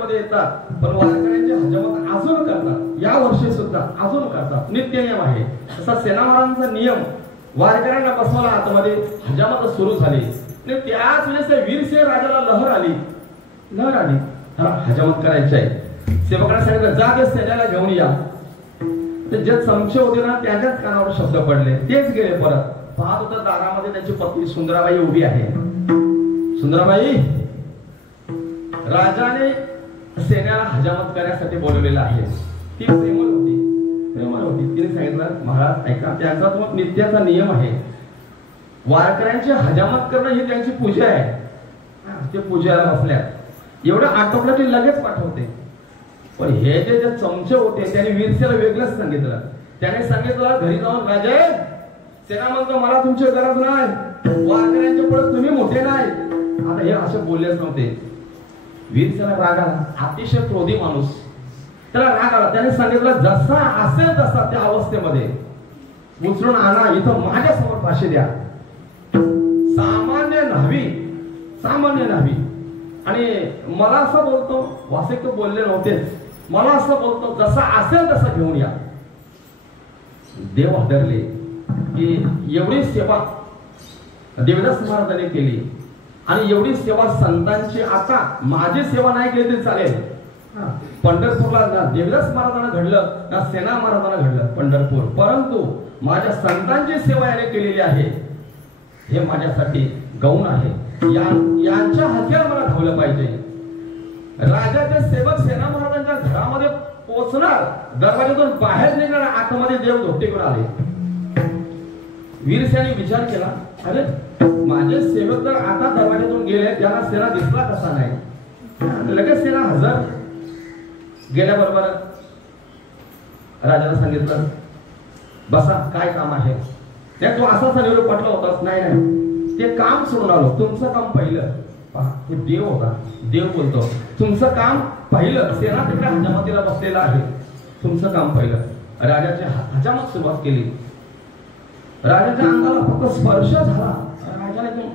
मध्ये येतात. पण वारकऱ्यांची हजामत अजून करतात. या वर्षी सुद्धा अजून करतात. नित्य नियम आहे. तसा सेना महाराजांचा नियम वारकऱ्यांना बसवला. आतमध्ये हजामत सुरू झाली. त्याच वेळेस वीरसिंह राजाला लहर आली. हजामत करायची आहे. सेवकांना सांगितलं जा ते सेनेला घेऊन या. ते जे चमचे होते ना त्यांच्याच कानावर शब्द पडले. तेच गेले परत. पाहत होता दारामध्ये त्यांची पत्नी सुंदराबाई उभी आहे. सुंदराबाई राजाने सेनेला हजामत करण्यासाठी बोलवलेला आहे. ती प्रेमळ होती. तिने सांगितलं महाराज ऐका त्यांचा तो नित्याचा नियम आहे. वारकऱ्यांची हजामत करणं ही त्यांची पूजा आहे. ते पूजेला बसल्या. एवढं आटोपलं की लगेच पाठवते. पण हे जे चमचे होते त्याने वीरसेला वेगळंच सांगितलं. त्याने सांगितलं घरी जाऊन राजे सेना म्हणतो मला तुमची गरज नाही. वारकऱ्यांच्या पुढे तुम्ही मोठे नाही. आता हे असे बोललेच नव्हते. वीरसेला राग आला. अतिशय क्रोधी माणूस. त्याला राग आला. त्याने सांगितलं जसा असेल तसा त्या अवस्थेमध्ये उचलून आणा. इथं माझ्या समोर फाशी द्या. सामान्य न्हावी. आणि मला असं बोलतो वासिक तो बोलले नव्हतेच. मला असं बोलतो जसा असेल तसा घेऊन या. देव हादरले की एवढी सेवा देवदास महाराजांनी केली आणि एवढी सेवा संतांची. आता माझी सेवा नाही केली तरी चालेल. पंढरपूरला ना देवदास महाराजांना घडलं ना सेना महाराजांना घडलं पंढरपूर. परंतु माझ्या संतांची सेवा याने केलेली आहे हे माझ्यासाठी गौण आहे. यांच्या हातून मला धावलं पाहिजे. राजाचे सेवक सेना महाराजांच्या घरामध्ये पोहोचणार. दरवाजातून बाहेर निघणार. आतमध्ये देव धोपटे करून आले. वीरसेने विचार केला अरे माझे सेवक तर आता दरवाजातून गेले. त्यांना सेना दिसला कसा नाही. लगेच सेना हजर. गेल्याबरोबर राजाला सांगितलं बसा काय काम आहे. तो असा निरोप पटला होता. नाही ते काम सोडून आलो. तुमचं काम पहिलं. पहा तो देव होता. देव बोलतो तुमचं काम पहिलं. सेना तिकडे हजामतीला बसलेला आहे. तुमचं काम पहिलं. राजाच्या हजामत सुरुवात केली. राजाच्या अंगाला फक्त स्पर्श झाला, राजाने एकदम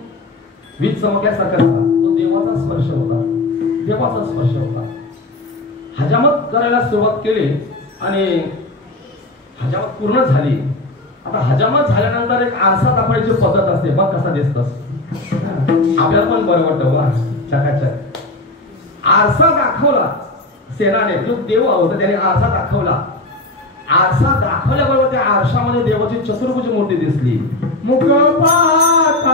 वीज चमकल्यासारखा झाला. तो देवाचा स्पर्श होता, देवाचा स्पर्श होता. हजामत करायला सुरुवात केली आणि हजामत पूर्ण झाली. आता हजामत झाल्यानंतर एक आरसा दाखवायची पद्धत असते, बघ कसा दिसतस, आपल्याला पण बरं वाटतं वा चकाचक. आरसा दाखवला सेनाने, जो देव होता त्याने आरसा दाखवला. आरसा दाखवल्याबरोबर त्या आरशामध्ये देवाची चतुर्भुज मूर्ती दिसली. मुख पाहता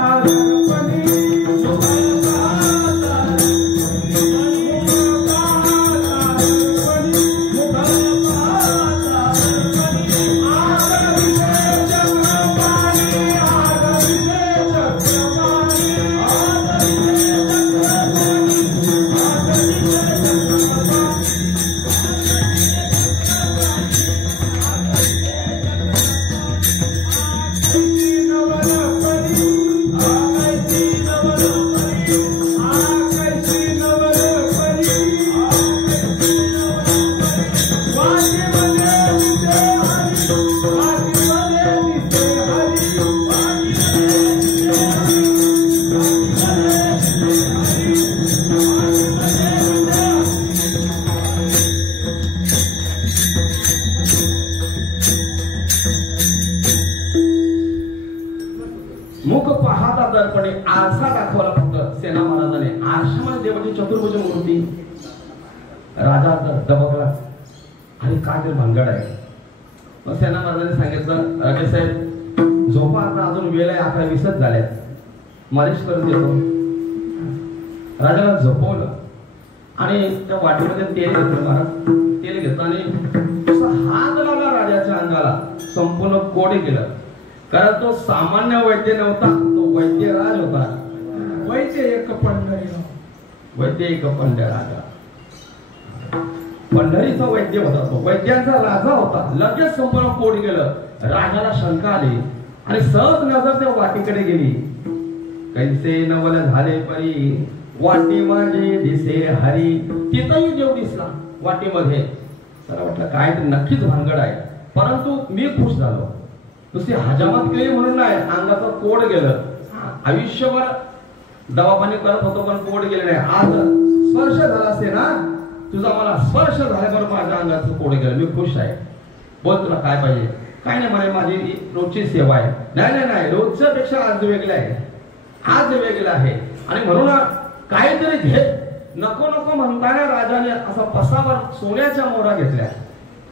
दर्पणे आरसा दाखवला फक्त सेना महाराजाने. आरशामध्ये देवाची चतुर्भुज मूर्ती. राजा दबकला आणि काय ते भानगड आहे. मग सेना महाराजांनी सांगितलं, राजे साहेब झोपा, आता अजून वेळ आहे, 11:20 झाल्या, मालिश करून देतो. राजाला झोपवलं आणि त्या वाटीमध्ये तेल घेतलं. महाराज तेल घेतलं आणि हात लावला राजाच्या अंगाला, संपूर्ण कोडे केलं. कारण तो सामान्य वैद्य नव्हता, तो वैद्यराज होता. वैद्य एक पंढरी, वैद्य एक पंढराजा, पंढरीचा वैद्य होता, तो वैद्यांचा राजा होता. लगेच संपूर्ण कोड केलं. राजाला शंका आली आणि सहज नजर त्या वाटीकडे गेली. कैसे नवल झाले परी वाटी माझे दिसे हरी. तिथंही देव दिसला वाटीमध्ये. त्याला वाटलं काय तर नक्कीच भानगड आहे. परंतु मी खुश झालो. नुसती हजामत केली म्हणून नाही, अंगाचं कोड गेलं. आयुष्यभर दवापाणी करत होतो पण कोड गेले नाही. आज स्पर्श झाला असते ना तुझा, मला स्पर्श झाल्याबरोबर माझ्या अंगाचं कोड गेलं. मी खुश आहे. बोल तुला काय पाहिजे? काय नाही म्हणे, माझी रोजची सेवा आहे. नाही नाही नाही, रोजच्या पेक्षा आज वेगळं आहे, आज वेगळं आहे. आणि म्हणून काहीतरी घे. नको नको म्हणताना राजाने असा पसावर सोन्याच्या मोहरा घेतल्या,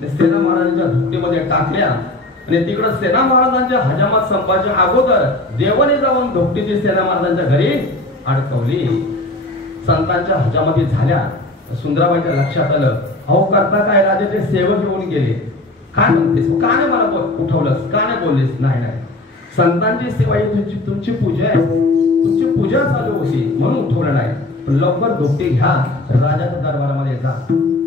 सेना महाराजांच्या धुकटीमध्ये टाकल्या आणि तिकडं सेना महाराजांच्या हजामत संपाच्या अगोदर देवाने जाऊन धोपटीची सेना महाराजांच्या घरी अडकवली. संतांच्या हजामती झाल्या. सुंदराबाईच्या लक्षात आलं, अहो करता काय, राजाचे सेवक येऊन गेले. काय म्हणतेस? का नाही मला उठवलंस? का नाही बोललीस? नाही नाही, संतांची सेवा ही तुमची पूजा आहे, तुमची पूजा चालू होती म्हणून उठवलं नाही. पण लवकर धोपटी घ्या, राजाच्या दरबारामध्ये जा.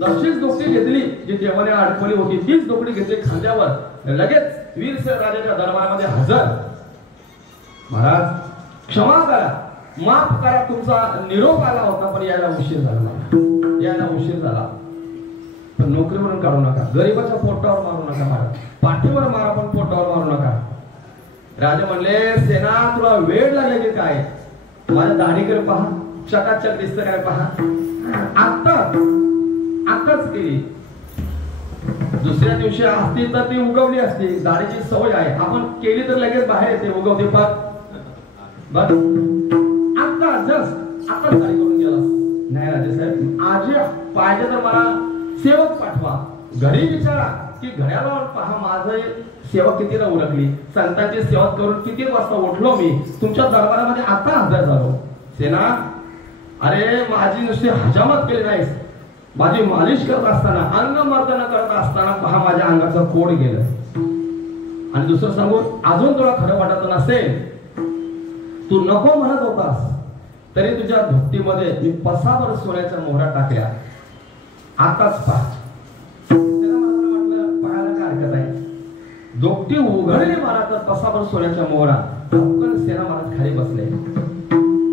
तशीच धोपटी घेतली जी देवाने अडकवली होती, तीच धोपटी घेतली खांद्यावर. लगेच वीरसिंह राजाच्या दरबारामध्ये हजर. महाराज क्षमा करा, माफ करा, तुमचा निरोप आला होता पण यायला उशीर झाला, यायला उशीर झाला. पण नोकरीवरून काढू नका, गरीबाच्या पोटावर मारू नका, महाराज पाठीवर मारा पण पोटावर मारू नका. राजा म्हणले, सेना तुला वेळ लागले की काय? माझ्या दाढीकडे पहा, चकाचक दिसत काय पहा. आताच केली, दुसऱ्या दिवशी असती तर ती उगवली असती. दाढीची सवय आहे, आपण केली तर लगेच बाहेर येते, उगवते. बघ आता जस्ट आता दाढी करून गेला. नाही राजे साहेब, आज पाहिजे तर मला सेवक पाठवा. घरी विचारा की घड्याळावर पहा माझं सेवा कितीला उरकली, संतांची सेवा करून किती वाजता उठलो मी, तुमच्या दरबारामध्ये आता हजर झालो. सेना, अरे माझी नुसती हजामत केली नाहीस, माझी मालिश करत असताना, अंगमर्दन करत असताना पहा माझ्या अंगाचं कोड गेलं. आणि दुसरं सांगू, अजून तुला खरं वाटत नसेल, तू नको म्हणत होतास तरी तुझ्या धुकटीमध्ये मी पसावर सोन्याच्या मोहरा टाकल्या. आताच पहा. म्हटलं पाहायला काय हरकत आहे? धोकटी उघडली मला तर पसावर सोन्याच्या मोहरा. सेना महाराज खाली बसले,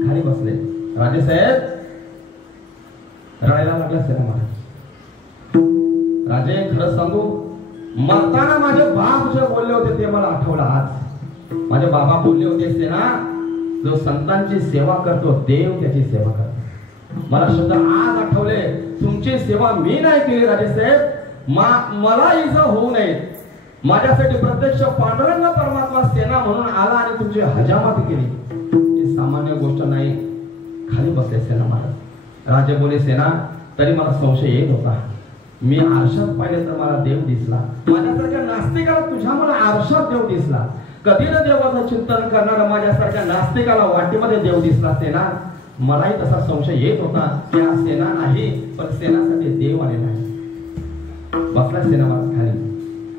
खाली बसले. राजे साहेब रडायला लागला सेना महाराज. राजे खरं सांगू, मरताना माझे बाप जे बोलले होते ते मला आठवलं आज. माझे बाबा बोलले होते सेना, जो संतांची सेवा करतो देव त्याची सेवा करतो. मला शब्द आज आठवले. तुमची सेवा मी नाही केली राजेसाहेब, मला इजा होऊ नये माझ्यासाठी प्रत्यक्ष पांडुरंग परमात्मा सेना म्हणून आला आणि तुमची हजामत केली. ही सामान्य गोष्ट नाही. खाली बसले सेना महाराज. राजे बोले सेना, तरी मला संशय येत होता. मी आरशात पाहिले तर मला देव दिसला. माझ्यासारख्या नास्तिकाला तुझ्या मला आरशात देव दिसला. कधी न देवाचं चिंतन करणारा माझ्यासारख्या नास्तिकाला वाटेमध्ये देव दिसला. सेना, मलाही तसा संशय येत होता की हा सेना नाही, पण सेनासाठी देव आले नाही. बसला सेना महाराज खाली.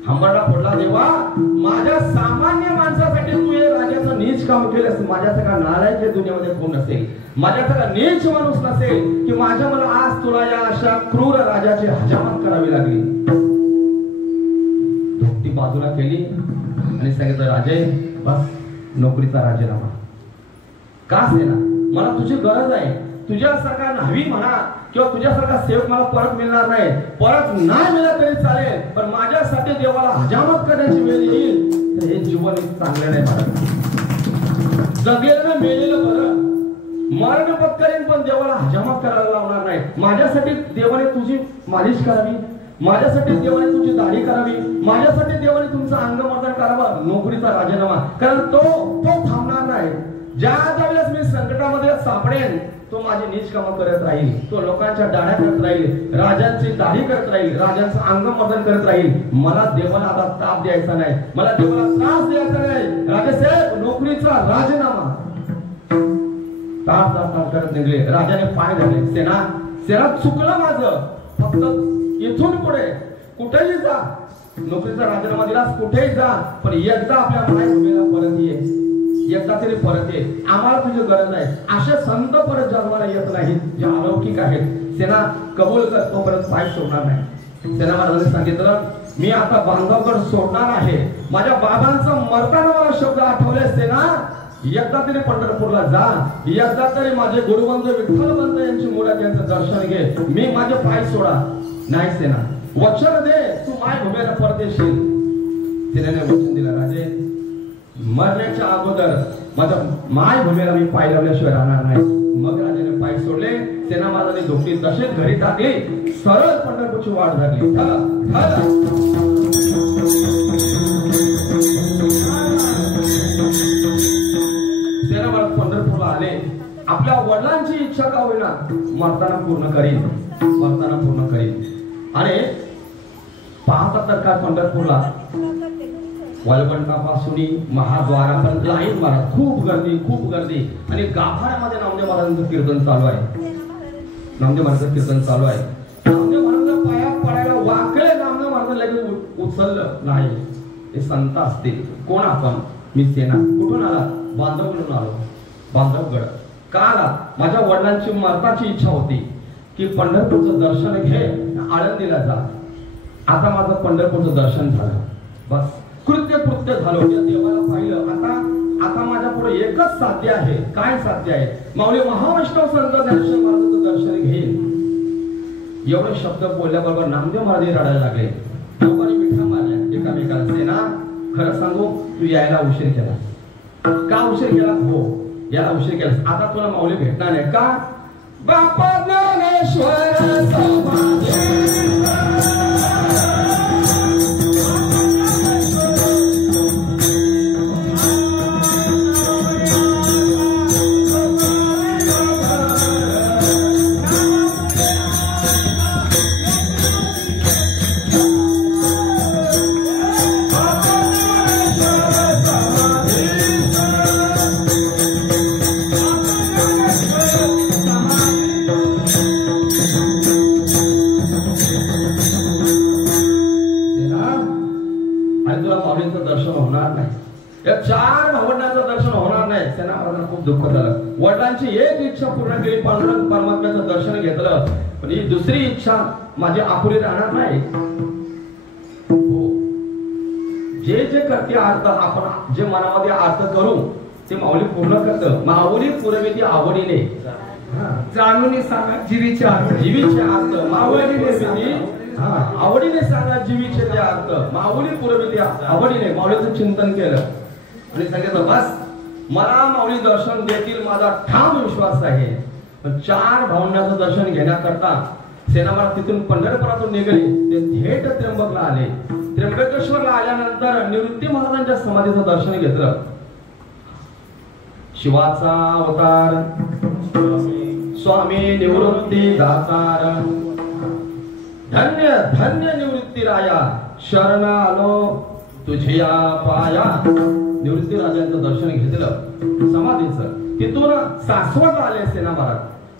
हंबरडा फोडला. देवा, माझ्या सामान्य माणसासाठी तू हे राजाचं नीच काम केलंस. माझ्यासारखा नालायक या दुनियेमध्ये कोण नसेल, माझ्यासारखा नीच माणूस नसेल की माझ्या मला आज तुला या अशा क्रूर राजाची हजामत करावी लागली. धोपटी बाजूला केली आणि सांगितलं, राजे बस, नोकरीचा राजीनामा. का सेना, मला तुझी गरज आहे. तुझ्यासारखा न्हावी म्हणा किंवा तुझ्यासारखा सेवक मला परत मिळणार नाही. परत नाही मिळाला तरी चालेल, पण माझ्यासाठी देवाला हजामत करण्याची वेळ येईल तर हे जीवन चांगलं नाही. जगलेलं मेलेलं बरं. मरण पत्करेन पण देवाला हजामत करायला लावणार नाही. माझ्यासाठी देवाने तुझी मालिश करावी, माझ्यासाठी देवाने तुझी दाढी करावी, माझ्यासाठी देवाने तुमचं अंगमर्दन करावं. नोकरीचा राजीनामा, कारण तो थांबणार नाही. ज्या वेळेस मी संकटामध्ये सापडेन तो माझी नीच कामं करत राहील, तो लोकांच्या दाढ्या करत राहील, राजांची दाढी करत राहील, राजांचं अंगमर्दन करत राहील. मला देवाला आता ताप द्यायचा नाही, मला देवाला त्रास द्यायचा नाही. राजेसाहेब, नोकरीचा राजीनामा. ताप करत निघले. राजाने पाय धरले. सेना चुकलं माझं. फक्त इथून पुढे कुठेही जा, नोकरीचा राजीनामा दिलास कुठेही जा, पण एकदा आपल्या मायभूमीला परत ये, एकदा तरी परत ये. आम्हाला तुझी गरज नाही. असे संत परत जन्माला येत नाहीत जे अलौकिक आहेत. सेना कबूल कर, तो परत पाय सोडणार नाही. सेना महाराजांनी सांगितलं, मी आता बांधवगड सोडणार आहे. माझ्या बाबांचं मरताना मला शब्द आठवले. सेना, एकदा तरी पंढरपूरला जा, एकदा तरी माझे गुरुबंध विठ्ठलबंध यांची मुलं त्यांचं दर्शन घे. मी माझे पाय सोडा नाही. सेना, वचन दे, तू मायभूमीला परत येशील. सेनेने वचन दिलं, राजे मरण्याच्या अगोदर माझ्या मायभूमीला मी पाय लावल्याशिवाय राहणार नाही. मग राजाने पाय सोडले. सेना महाराजांनी धोपटी तसेच घरी टाकली. सरळ पंढरपूरची वाट धरली. सेना महाराज पंढरपूरला आले. आपल्या वडिलांची इच्छा का होईना मरताना पूर्ण करीन, मरताना पूर्ण करीन. आणि पाहतात तर काय, पंढरपूरला वालवंटापासून महाद्वारापर्यंत लाईन मारा. खूप गर्दी आणि गाभाऱ्यामध्ये नामदेव महाराजांचं कीर्तन चालू आहे. नामदेव महाराजांचं कीर्तन चालू आहे. नामदेव महाराजांच्या पायात पडायला वाकले. नामदेव महाराज लगेच उचललं नाही. हे संत असतील. कोण आपण? मी सेना. कुठून आला? बांधवकडून आलो. बांधवगड. का आला? माझ्या वडिलांची मरताची इच्छा होती की पंढरपूरचं दर्शन घे, आळंदीला जा. आता माझं पंढरपूरचं दर्शन झालं. बस कृत्य झालं. या देवाला पाहिलं. आता माझ्या पुढे एकच साध्य आहे. काय साध्य आहे? माऊली महावैष्णव संत ज्ञानेश्वर महाराजांचं दर्शन घेईन. एवढे शब्द बोलल्याबरोबर नामदेव महाराज रडायला लागले. लोकांनी मिठ्या मारल्या एकामेकाला. सेना, खरं सांगू, तू यायला उशीर केला. का उशीर केला? हो, याला उशीर केला. आता तुला माऊली भेटणार नाही. का? बापा ज्ञानेश्वर समाधी दुःख झालं. वडिलांची एक इच्छा पूर्ण केली, पांडुरंग परमात्म्याचं दर्शन घेतलं, पण ही दुसरी इच्छा माझी अपुरी राहणार नाही. जे जे करते अर्थ आपण जे मनामध्ये अर्थ करू ते माऊली पूर्ण करतं. माऊली पुरविती आवडीने. जाणून सांगा जीवीचे अर्थ. जीवीचे अर्थ माऊली पुरविती आवडीने सांगा जीवीचे ते अर्थ माऊली पुरविते आवडीने माऊलीचं चिंतन केलं आणि सांगितलं बस मला माऊली दर्शन देतील माझा ठाम विश्वास आहे. पण 4 भावंडांचं दर्शन घेण्याकरता सेना महाराज तिथून पंढरपुरातून निघाले. ते थेट त्र्यंबकला आले. त्र्यंबकेश्वरला आल्यानंतर निवृत्ती महाराजांच्या समाधीचं दर्शन घेतलं. शिवाचा अवतार स्वामी निवृत्ती दातार धन्य धन्य निवृत्ती राया शरण आलो तुझ्या पाया. निवृत्ती राजांचं दर्शन घेतलं समाधीचं. तिथून सासवडला आले सेना महाराज.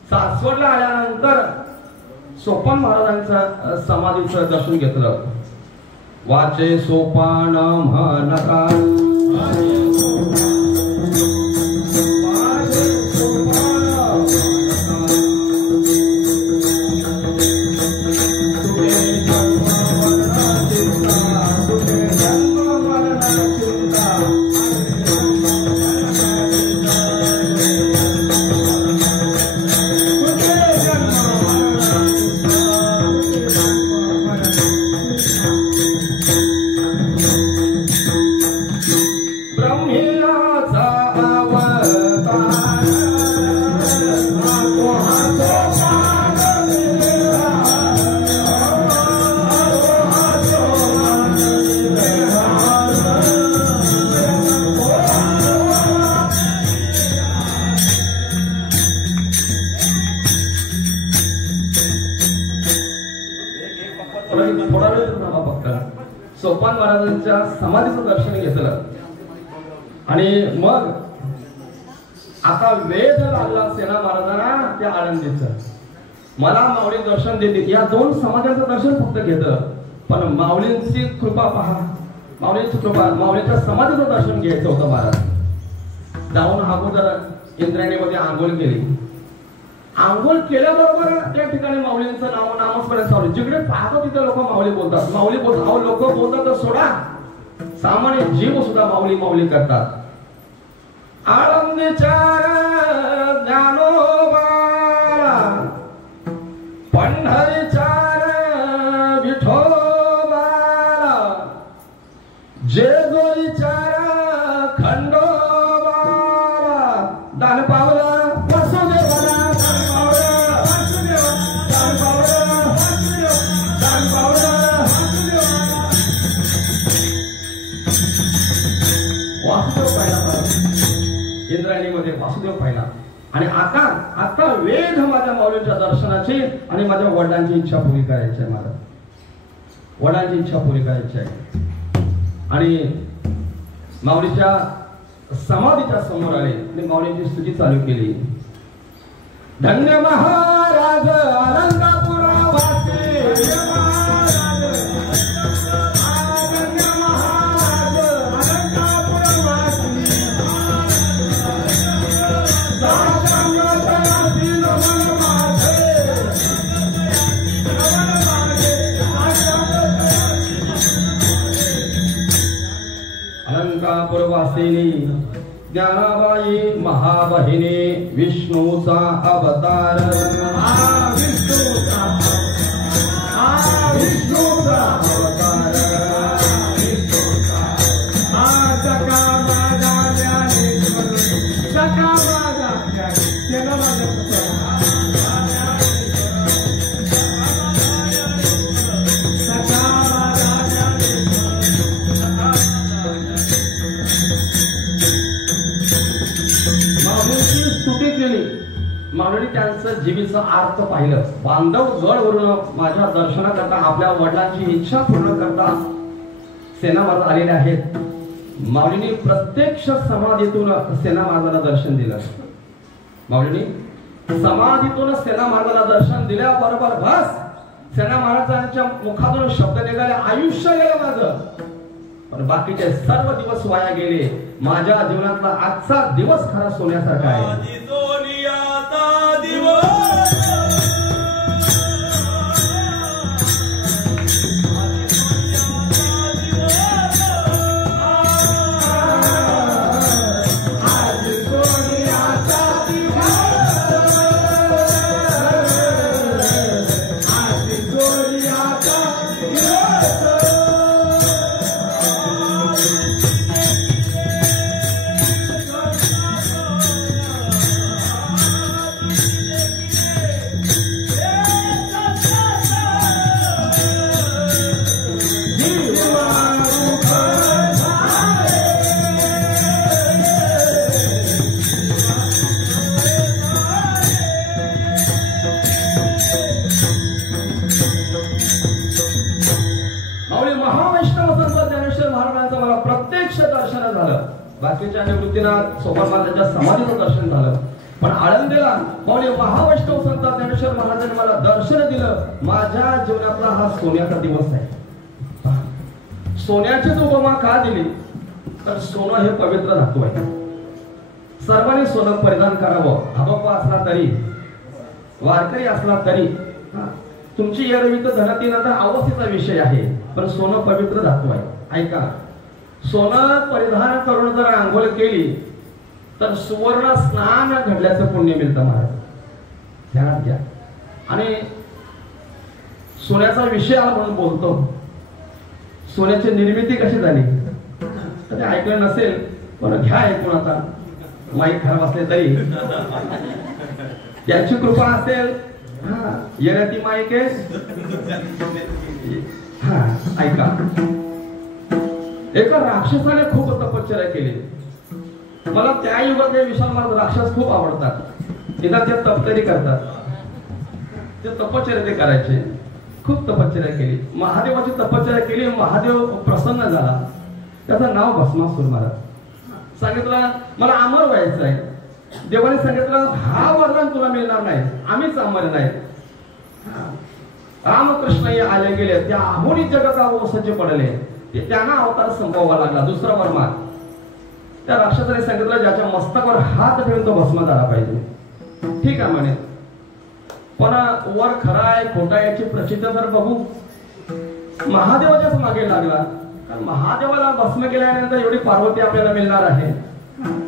सासवडला आल्यानंतर सोपान महाराजांचं समाधीचं दर्शन घेतलं. वाचे सोपान म्हणता सोपान महाराजांच्या समाधीचं दर्शन घेतलं आणि मग आता वेध लागला सेना महाराजांना त्या आनंदीचं. मला माऊली दर्शन देते. या 2 समाध्यांचं दर्शन फक्त घेतलं पण माऊलींची कृपा पहा. माऊलींची कृपा माऊलीच्या समाधीचं दर्शन घ्यायचं होतं महाराज. जाऊन अगोदर इंद्रायणीमध्ये आंघोळ केली. आंघोळ केल्याबरोबर त्या ठिकाणी माऊलींचं नामस्मरण चालू. जिकडे पाहतो तिथे लोक माऊली बोलतात माऊली बोलतात. अहो लोक बोलतात तर सोडा सामान्य जीव सुद्धा माऊली माऊली करतात. आळंदीचार ज्ञानोबा पंढरीचार विठोबा जेजुरीचार खंडोबा दान पावला इंद्रायणीमध्ये वासुदेव पाहिला. आणि आता वेध माझ्या माऊलीच्या दर्शनाची आणि माझ्या वडिलांची इच्छा पूर्ण करायची आहे. मला वडिलांची इच्छा पूर्ण करायची आहे. आणि माऊलीच्या समाधीच्या समोर आले आणि माऊलींची स्तुती चालू केली. धन्य महाराज अलंकापुरावासी अलंकापुरवासिनी ज्ञानाबाई महाबहिनी विष्णूचा अवतार माऊली त्यांचं जीवीचं अर्थ पाहिलं. बांधव गडवरून माझ्या दर्शनाकरता आपल्या वडिलांची इच्छा पूर्ण करता सेना महाराज आलेले आहेत. माऊलींनी प्रत्यक्ष समाधीतून सेना महाराजांना दर्शन दिलं. माऊलींनी समाधीतून सेना महाराजांना दर्शन दिल्याबरोबर बस सेना महाराजांच्या मुखातून शब्द निघाले आयुष्य गेलं माझं पण बाकीचे सर्व दिवस वाया गेले. माझ्या जीवनातला आजचा दिवस खरा सोन्यासारखा आहे. आता बाकीच्या निवृत्तीनाथ सोपान महाराजांच्या समाधीचं दर्शन झालं. पण आळंदीला पावले महावैष्णव संत ज्ञानेश्वर महाराजांनी मला दर्शन दिलं. माझ्या जीवनातला हा सोन्याचा दिवस आहे. सोन्याचीच उपमा का दिली तर सोनं हे पवित्र धातू आहे. सर्वांनी सोनं परिधान करावं. हबप्पा असला तरी, वारकरी असला तरी, तुमची एरवी तर धनतीनंतर अवस्थेचा विषय आहे, पण सोनं पवित्र धातू आहे. ऐका, सोनं परिधान करून जर आंघोळ केली तर सुवर्ण स्नान घडल्याचं पुण्य मिळतं महाराज, ध्यानात घ्या. आणि सोन्याचा विषय आला म्हणून बोलतो. सोन्याची निर्मिती कशी झाली तर ऐकलं नसेल, पण घ्या ऐकून. आता माईक खराब असले तरी याची कृपा असेल. येण्याची माईक आहे. ऐका, एका राक्षसाने खूप तपश्चर्या केली. मला त्या युगातले विशाल महाराज राक्षस खूप आवडतात. निदान ते तपतरी करतात, ते तपश्चर्या ते करायचे. खूप तपश्चर्या केली, महादेवाची तपश्चर्या केली. महादेव प्रसन्न झाला. त्याचं नाव भस्मासूर महाराज. सांगितलं मला अमर व्हायचं आहे. देवाने सांगितलं हा वरदान तुला मिळणार नाही, आम्हीच अमर नाही. रामकृष्ण हे आले गेले, त्या आहोनी जगता सज्ज पडले, त्यांना अवतार संपवावा लागला. दुसरा वर्मा त्या राक्षसाने सांगितलं ज्याच्या मस्तकावर हात ठेवून तो भस्म झाला पाहिजे. ठीक आहे म्हणे, पण वर खरा आहे खोटा याची प्रचिती जर बघू, महादेवाच्याच मागे लागला. कारण महादेवाला भस्म केल्यानंतर एवढी पार्वती आपल्याला मिळणार आहे,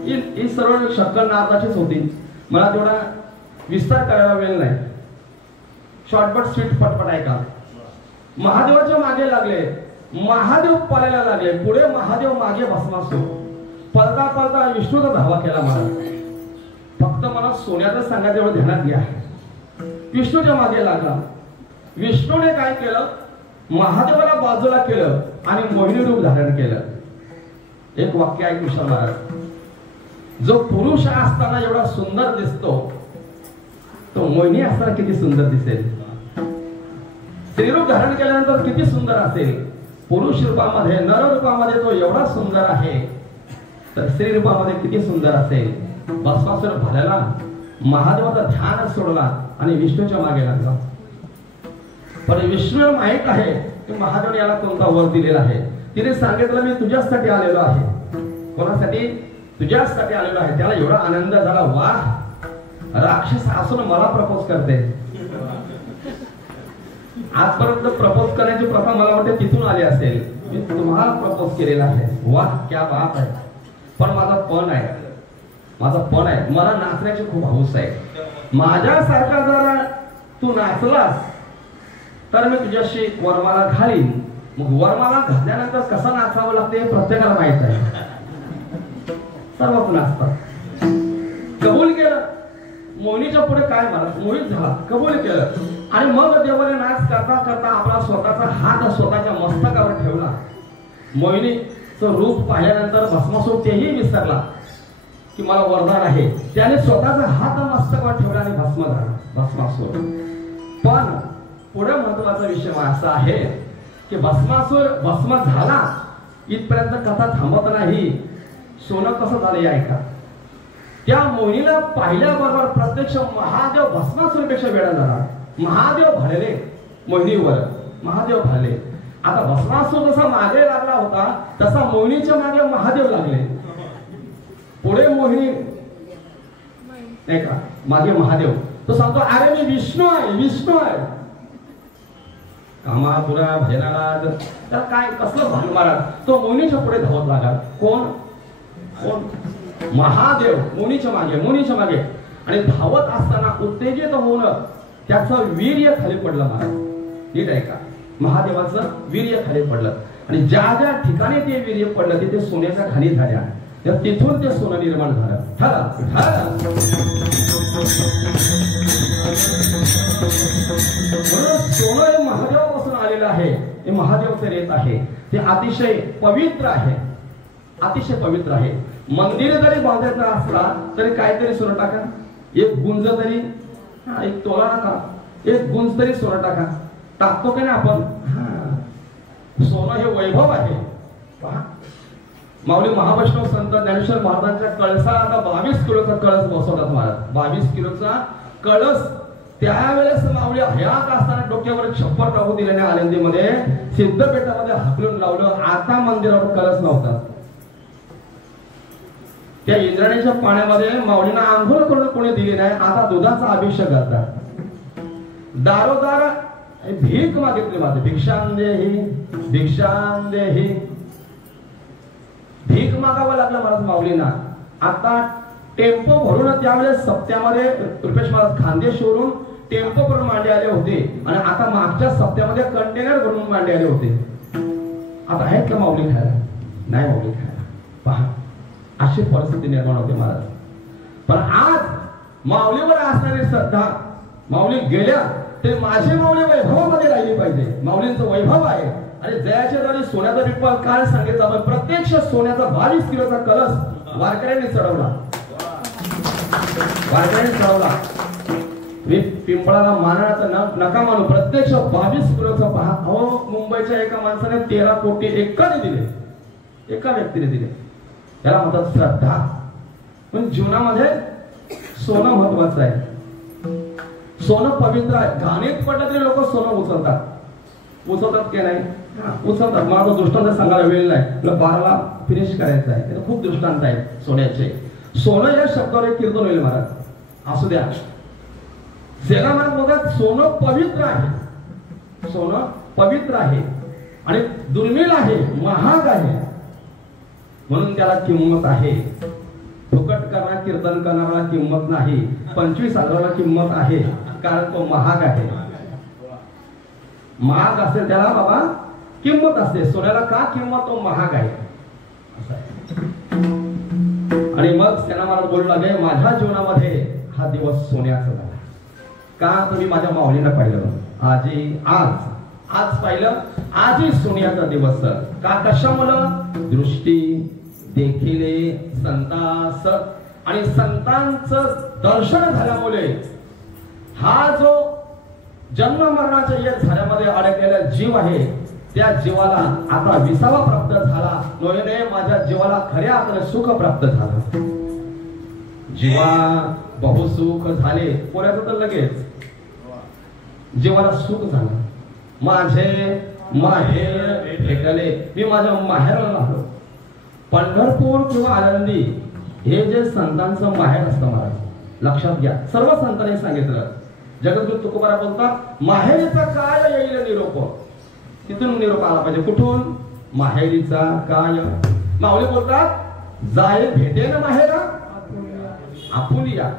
ही सर्व शक्कल नारदाचीच होती. मला तेवढा विस्तार करायला वेळ नाही. शॉर्टकट स्वीट पटपट ऐका. महादेवाच्या मागे लागले, महादेव पालायला लागले. पुढे महादेव, मागे भस्मासूर. पळता पळता विष्णूचा धावा केला महाराज. फक्त मला सोन्याचं सांगायचं एवढं ध्यानात घ्या. विष्णूच्या मागे लागला. विष्णूने काय केलं, महादेवाला बाजूला केलं आणि मोहिनी रूप धारण केलं. एक वाक्य ऐकू विशाल महाराज. जो पुरुष असताना एवढा सुंदर दिसतो, तो मोहिनी असताना किती सुंदर दिसेल. स्त्रीरूप धारण केल्यानंतर किती सुंदर असेल. पुरुष रूपामध्ये, नर रूपामध्ये तो एवढा सुंदर आहे, तर स्त्री रूपामध्ये किती सुंदर असेल. भस्मासूर भरला, महादेवाचा ध्यान सोडला आणि विष्णूच्या मागे लागला. पण विष्णूला माहित आहे की महादेवाने याला कोणता वर दिलेला आहे. तिने सांगितलं मी तुझ्यासाठी आलेलो आहे. कोणासाठी? तुझ्यासाठी आलेलो आहे. त्याला एवढा आनंद झाला, वाह, राक्षस असून मला प्रपोज करते. आजपर्यंत प्रपोज करण्याची प्रथा मला वाटते तिथून आली असेल. मी तुम्हाला प्रपोज केलेला आहे, वाह क्या बात आहे. पण माझा पण आहे, माझा पण आहे. मला नाचण्याची खूप हौस आहे. माझ्यासारखा जर तू नाचलास तर मी तुझ्याशी वरमाला घालीन. मग वरमाला घातल्यानंतर कसं नाचावं लागते हे प्रत्येकाला माहित आहे. सर्वच नाचतात. कबूल केलं. मोहिनीच्या पुढे काय मला मोहित झाला, कबूल केलं. आणि मग देवाने नाच करता करता आपला स्वतःचा हात स्वतःच्या मस्तकावर ठेवला. मोहिनीचं रूप पाहिल्यानंतर भस्मासूर तेही विसरला की मला वरदान आहे. त्याने स्वतःचा हात मस्तकावर ठेवला आणि भस्म झाला भस्मासूर. पण पुढे महत्वाचा विषय असा आहे की भस्मासूर भस्म झाला इथपर्यंत कथा थांबत नाही. सोनं कसं झालं ऐका. त्या मोहिनीला पाहिल्याबरोबर प्रत्यक्ष महादेव भस्मासूरपेक्षा वेळा झाला. महादेव भरले मोहिनीवर, महादेव भरले. आता भस्मासूर जसा मागे लागला होता तसा मोहिनीच्या मागे महादेव लागले. पुढे मोहिनी नाही का, मागे महादेव. तो सांगतो अरे मी विष्णू आहे, विष्णू आहे. कामापुरा भजनाला तर काय कसलं भान महाराज. तो मोहिनीच्या पुढे धावत लागला. कोण कोण? महादेव मोहिनीच्या मागे, मोहिनीच्या मागे. आणि धावत असताना उत्तेजित होऊन त्याचं वीर्य खाली पडलं महाराज. नीट ऐका, महादेवाचं वीर्य खाली पडलं आणि ज्या ज्या ठिकाणी ते वीर्य पडलं तिथे सोन्याच्या खाली झाल्या. तिथून ते सोनं निर्माण झालं. सोनं हे महादेवापासून आलेलं आहे. हे महादेवचं रेत आहे. ते अतिशय पवित्र आहे, अतिशय पवित्र आहे. मंदिर जरी बांधायचं असला तरी काहीतरी सोनं टाका. एक गुंज तरी, एक तोला नका, एक गुंज तरी सोनं टाका. टाकतो का नाही आपण? सोनं हे वैभव आहे. पहा माऊली महावैष्णव संत ज्ञानेश्वर महाराजांच्या कळसाला आता 22 किलोचा कळस बसवतात महाराज. 22 किलोचा कळस त्यावेळेस माऊली हयात असताना डोक्यावर छप्पर टाकू दिल्याने आनंदीमध्ये सिद्धपेठामध्ये हाकलून लावलं. आता मंदिरावर कळस नव्हता. त्या इंद्राणीच्या पाण्यामध्ये माऊलींना आंघोळ करून कोणी दिली नाही. आता दुधाचा अभिषेक करतात. दारोदार भीक मागितली माझे, भिक्षांदेही भिक्षांदेही, भीक मागावं लागलं महाराज माऊलींना. आता टेम्पो भरून त्यावेळेस सप्त्यामध्ये रुपेश महाराज खानदेशवरून टेम्पो भरून मांडे आले होते आणि आता मागच्या सप्त्यामध्ये कंटेनर भरून मांडे आले होते. आता आहेत का माऊली खायला? नाही माऊली खायला. पहा अशी परिस्थिती निर्माण होते महाराज. पण आज माऊलीवर असणारी श्रद्धा, माऊली गेल्या ते माझी माऊली वैभवामध्ये राहिली पाहिजे. माऊलींचं वैभव आहे आणि जयाच्या दारी सोन्याचा पिंपळ काय सांगितलं आपण, प्रत्यक्ष सोन्याचा 22 किलोचा कलश वारकऱ्यांनी चढवला. वारकऱ्यांनी चढवला. मी पिंपळाला मानण्याचा नका मानू, प्रत्यक्ष 22 किलोचा पहा. अहो मुंबईच्या एका माणसाने 13 कोटी एकाने दिले, एका व्यक्तीने दिले. त्याला म्हणतात श्रद्धा. पण जीवनामध्ये सोनं महत्वाचं आहे. सोनं पवित्र आहे. घाणीत पडलं तरी लोक सोनं उचलतात की नाही? उचलतात. मला तो दृष्टांत सांगायला वेळ नाही, 12ला फिनिश करायचं आहे. खूप दृष्टांत आहेत सोन्याचे. सोनं या शब्दावर एक कीर्तन होईल महाराज. असू द्या. सेना महाराज बोलतात सोनं पवित्र आहे. सोनं पवित्र आहे आणि दुर्मिळ आहे, महाग आहे, म्हणून त्याला किंमत आहे. फुकट करणारा कीर्तन करणारा किंमत नाही. 25,000ला किंमत आहे, कारण तो महाग आहे. महाग असेल त्याला बाबा किंमत असते. सोन्याला का किंमत? तो महाग आहे. आणि मग सेना महाराज बोलू लागले, माझ्या जीवनामध्ये हा दिवस सोन्याचा झाला. का? तुम्ही माझ्या माऊलीला पाहिलं आज पाहिलं. आजही सोन्याचा दिवस. का? कशामुळे? दृष्टी, देखिले, संतास आणि संतांचं दर्शन झाल्यामुळे हा जो जन्म मरणाच्या या झाल्यामध्ये अडकलेला जीव आहे, त्या जीवाला आता विसावा प्राप्त झाला. नव्हे माझ्या जीवाला खऱ्या अर्थाने सुख प्राप्त झालं. जीवा बहुसुख झाले. पोऱ्याचं तर लगेच जीवाला सुख झालं. माझे माहेर भेटले. मी माझ्या माहेराला आलो. पंढरपूर किंवा आळंदी हे जे संतांचं माहेर असतं महाराज, लक्षात घ्या. सर्व संतांनी सांगितलं. जगद्गुरु तुकोबाराय बोलतात माहेरीचा काय येईल निरोप. तिथून निरोप आला पाहिजे. कुठून? माहेरीचा काय. माऊली बोलतात जाय भेटेन माहेर आपुलिया.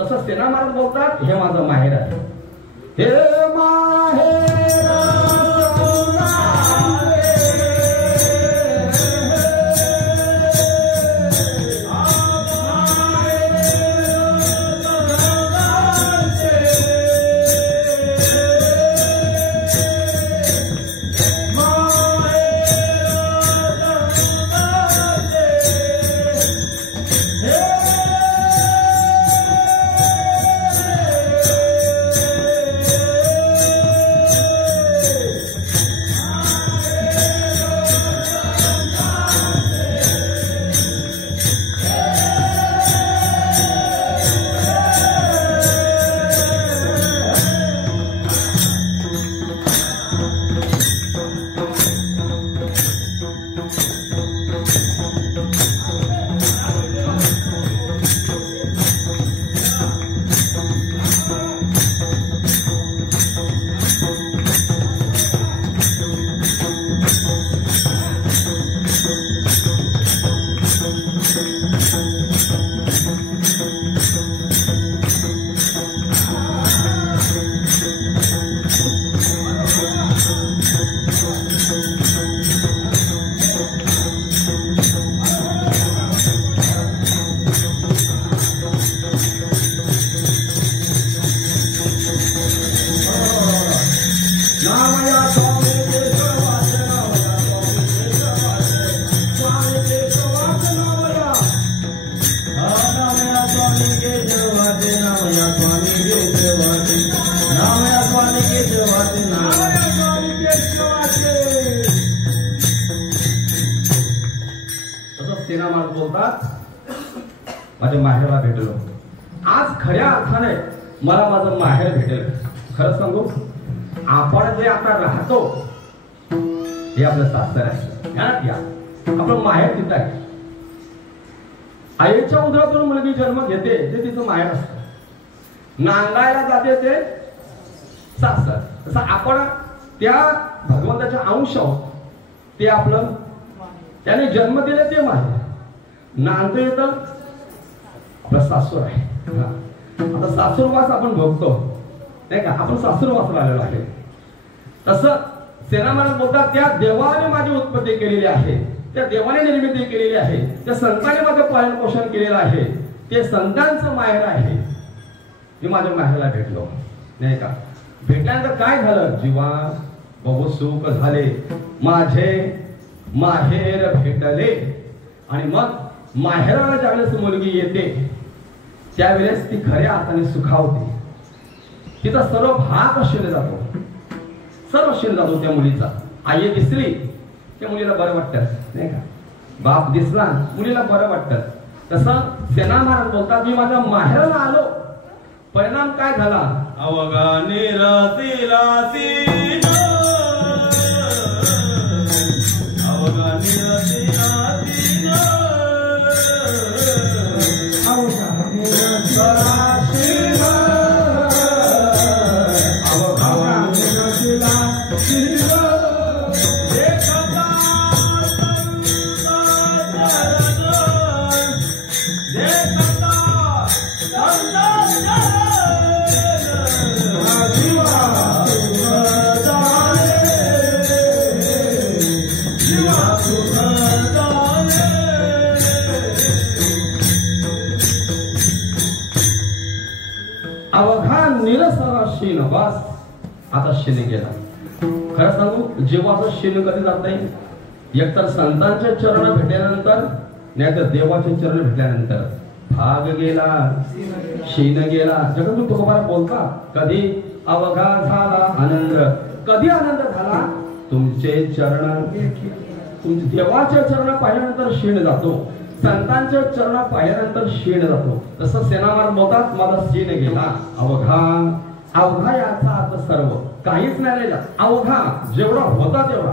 तसं सेना महाराज बोलतात हे माझं माहेर आहे. हे माहेर सेना महाराज बोलतात माझ्या माहेरला भेटलो. आज खऱ्या अर्थाने मला माझं माहेर भेटेल. खरं सांगू, आपण जे आता राहतो हे आपलं सासर आहे. ध्यानात घ्या, आपलं माहेर तिथं आहे. आईच्या उदरातून मुलगी जन्म घेते ते तिचं माहेर असतं. नांदायला जाते ते सासर. तसं आपण त्या भगवंताच्या अंश आहोत. ते आपलं त्याने जन्म दिले ते माहेर. नांदता येतं आपलं सासूर आहे. आता सासूरवास आपण भोगतो नाही का, आपण सासूरवास आलेलो आहे. तसं सेना महाराज बोलतात त्या देवाने माझी उत्पत्ती केलेली आहे, त्या देवाने निर्मिती केलेली आहे, त्या संतांनी माझं पालन पोषण केलेलं आहे. ते संतांचं माहेर आहे. मी माझ्या माहेरला भेटलो नाही का. भेटल्यानंतर काय झालं, जीवा बहु सुख झाले, माझे माहेर भेटले. आणि मग माहेराला ज्यावेळेस मुलगी येते त्यावेळेस ती खऱ्या अर्थाने सुखावते. तिचा सर्व भाग शिरला जातो, सर्व शिरला जातो त्या मुलीचा. आई दिसली त्या मुलीला बरं वाटतं नाही का, बाप दिसला मुलीला बरं वाटतं. तसं सेना महाराज बोलतात मी माझ्या माहेराला आलो. परिणाम काय झाला, अवघा निरतीला तीन, अवघा निरतीला तीन, अवघा निरतीला तीन, अवघा निरतीला तीन, अवघा निरसरा शीन. बस आता शीन गेला. खरं सांगू, जीवाचं शीन कधी जात नाही, एकतर संतांचे चरण भेटल्यानंतर नाहीतर देवाचे चरण भेटल्यानंतर. भाग गेला, शीन गेला. जगद्गुरु तुकोबा बोलता कधी अवघा झाला आनंद. कधी आनंद झाला, तुमचे चरण, तुमचे देवाचे चरण पाहिल्यानंतर शीण जातो, संतांचे चरण पाहिल्यानंतर शीण जातो. तसं सेना महाराज बोलतात माझा शीण गेला. अवघा, अवघा याचा अर्थ सर्व, काहीच नाही राहिला. अवघा जेवढा होता तेवढा.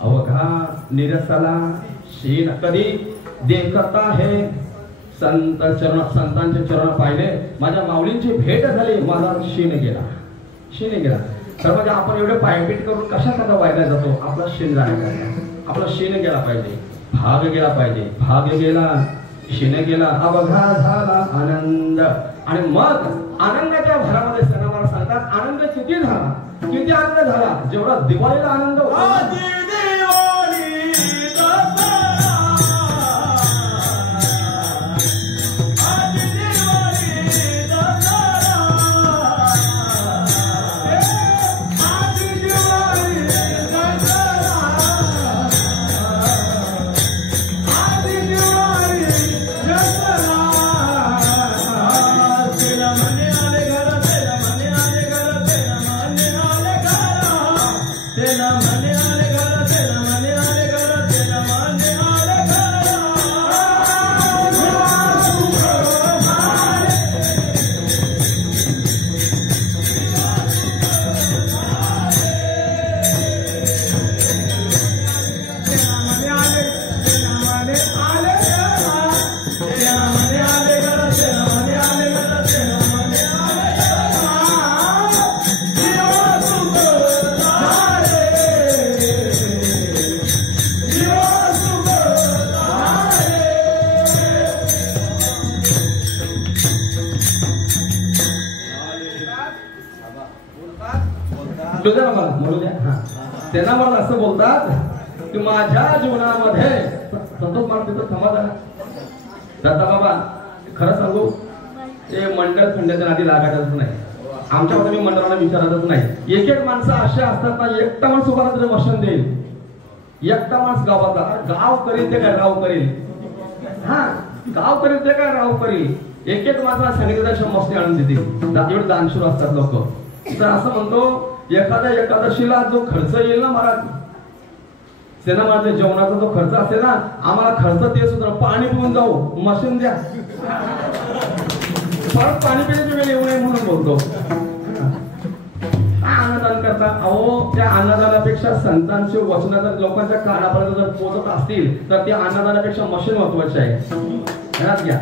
अवघा निरसला शीण. कधी देखता हे संत चरण, संतांचे चरण पाहिले, माझ्या माऊलींची भेट झाली, माझा शीण गेला, शीण गेला. तर म्हणजे आपण एवढे पायपीट करून कशा कसा वायला जातो, आपला शीण जाण्याकरता. आपला शीण गेला पाहिजे, भाग गेला पाहिजे. भाग गेला, शीण गेला, अवघा झाला आनंद. आणि मग आनंदाच्या भरामध्ये सेना महाराज सांगतात आनंद किती झाला, किती आनंद झाला, जेवढा दिवाळीला आनंद होता. त्यांना मला असं बोलतात की माझ्या जीवनामध्ये संतोष महाराज तिथं थांबा झाला. दादा बाबा खरं सांगू, ते मंडळ खंडाच्या नादी लागायचंच नाही. आमच्याकडे मी मंडळाला विचारतच नाही. एक एक माणसं अशा असतात ना, एकटा माणूस उभा तरी वचन देईल, एकटा माणूस गावाचा गाव करील ते काय राव करील. हा, गाव करील ते काय राव करील. एक एक माणसाला सांगितलं मस्ती आणून देतील. एवढे दानशूर असतात लोक. तर असं म्हणतो एखाद्या एकादशीला जो खर्च येईल ना महाराज, सेना महाराज जेवणाचा जो खर्च असेल ना, आम्हाला खर्च ते सुद्धा पाणी पिऊन जाऊ, मशीन द्या, परत पाणी पिण्याची वेळ येऊ नये म्हणून बोलतो. अन्नदान करता, अहो त्या अन्नदानापेक्षा संतांचे वचन जर लोकांच्या कानापर्यंत जर पोहोचत असतील तर त्या अन्नदानापेक्षा मशीन महत्वाचे आहे. ध्यानात घ्या,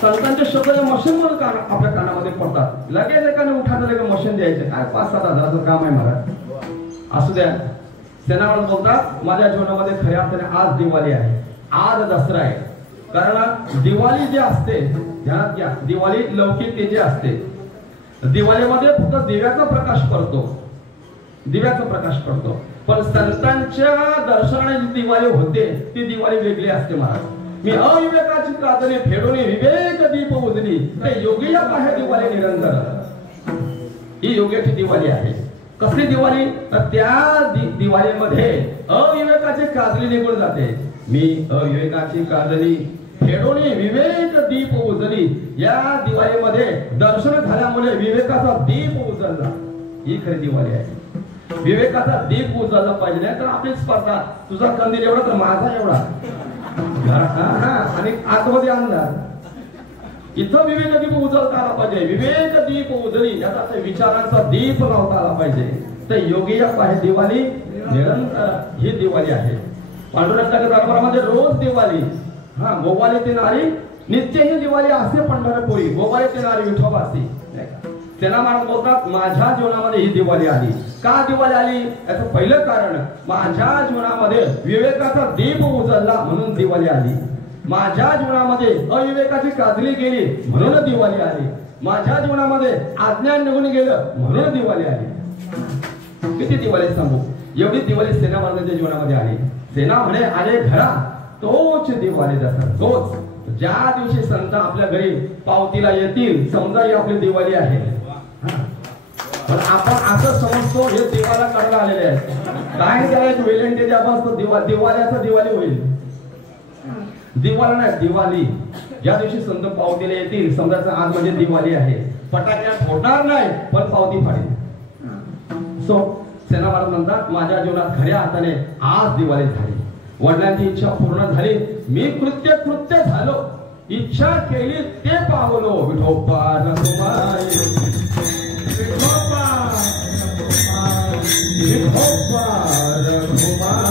संतांचे शब्द मशीन म्हणून आपल्या कानामध्ये पडतात. लगेच एकाने उठायला लगेच मशीन द्यायचे, काय 5-7 हजाराचं काम आहे मला. असू द्या. सेनावर बोलतात माझ्या जीवनामध्ये खऱ्या अर्थाने आज दिवाळी आहे, आज दसरा आहे. कारण दिवाळी जी असते, ध्यानात घ्या, दिवाळी लौकिकतेची असते. दिवाळीमध्ये फक्त दिव्याचा प्रकाश पडतो, दिव्याचा प्रकाश पडतो. पण संतांच्या दर्शनाने जी दिवाळी होते ती दिवाळी वेगळी असते महाराज. मी अविवेकाची कातने फेडून विवेक दीप उजली, ते योगीया आहे दिवाळी निरंतर. ही योग्याची दिवाळी आहे. कसली दिवाळी? त्या दिवाळीमध्ये अविवेकाची काजली निघून जाते. मी अविवेकाची काजली फेडून विवेक दीप उजली. या दिवाळीमध्ये दर्शन झाल्यामुळे विवेकाचा दीप उजळला. ही खरी दिवाळी आहे. विवेकाचा दीप उजळला पाहिजे, नाही तर आपली स्पर्धा, तुझा कंदील एवढा तर माझा एवढा, आणि आतमध्ये अंधार. इथं विवेक दीप उजळता आला पाहिजे. विवेक दीप उजळी याचा अर्थ विचारांचा दीप लावता आला पाहिजे. तर योगी आहे दिवाळी निरंतर, ही दिवाळी आहे. पांडुरंगाच्या दरबारामध्ये रोज दिवाळी. गोवाले ते नारी नित्य ही दिवाळी असते पंढरपुरी, गोवाले ते नारी विठोबासी. सेना महाराज बोलतात माझ्या जीवनामध्ये ही दिवाळी आली. का दिवाळी आली? याचं पहिलं कारण, माझ्या जीवनामध्ये विवेकाचा दीप उजळला म्हणून दिवाळी आली. माझ्या जीवनामध्ये अविवेकाची काजली गेली म्हणून दिवाळी आली. माझ्या जीवनामध्ये अज्ञान निघून गेलं म्हणून दिवाळी आली. किती दिवाळी सांगू? एवढी दिवाळी सेना महाराजांच्या जीवनामध्ये आली. सेना म्हणे आले घरा तोच दिवाळी दसरा, तोच. ज्या दिवशी संत आपल्या घरी पावतीला येतील समजा ही आपली दिवाळी आहे. पण आपण असं समजतो हे दिवाला काढायला आलेले आहे. काय त्याला एक वेलेंटी द्यावा असतो, दिवाळ्याचा दिवाळी होईल. दिवाळी नाही, दिवाळी. ज्या दिवशी संत पावतीला येतील समजायचं आज म्हणजे दिवाळी आहे. फटाक्या फोडणार नाही पण पावती फाडेल. सो सेना महाराज म्हणतात माझ्या जीवनात खऱ्या अर्थाने आज दिवाळी झाली. वडिलांची इच्छा पूर्ण झाली, मी कृत्य झालो. इच्छा केली ते पावलो. विठोबा रघुमाई, विठोबा रघुमाई,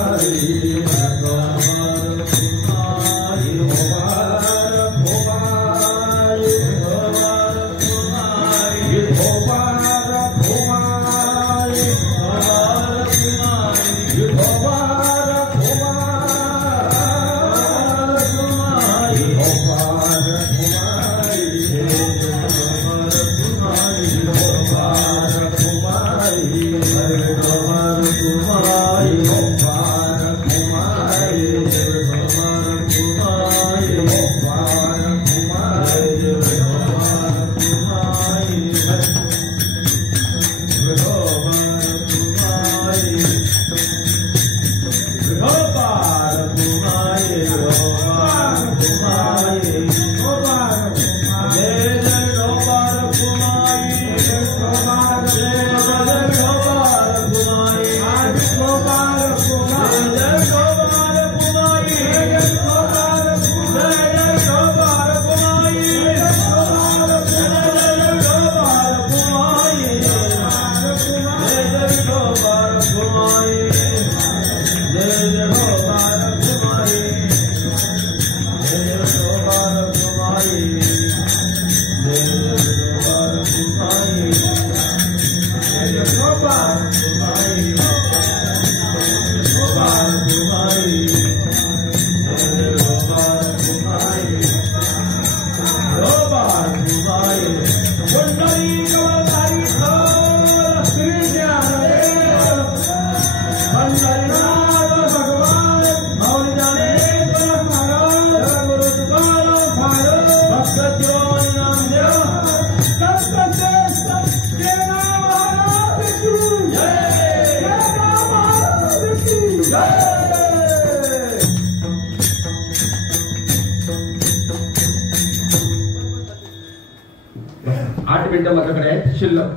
माझ्याकडे आहेत शिल्लक.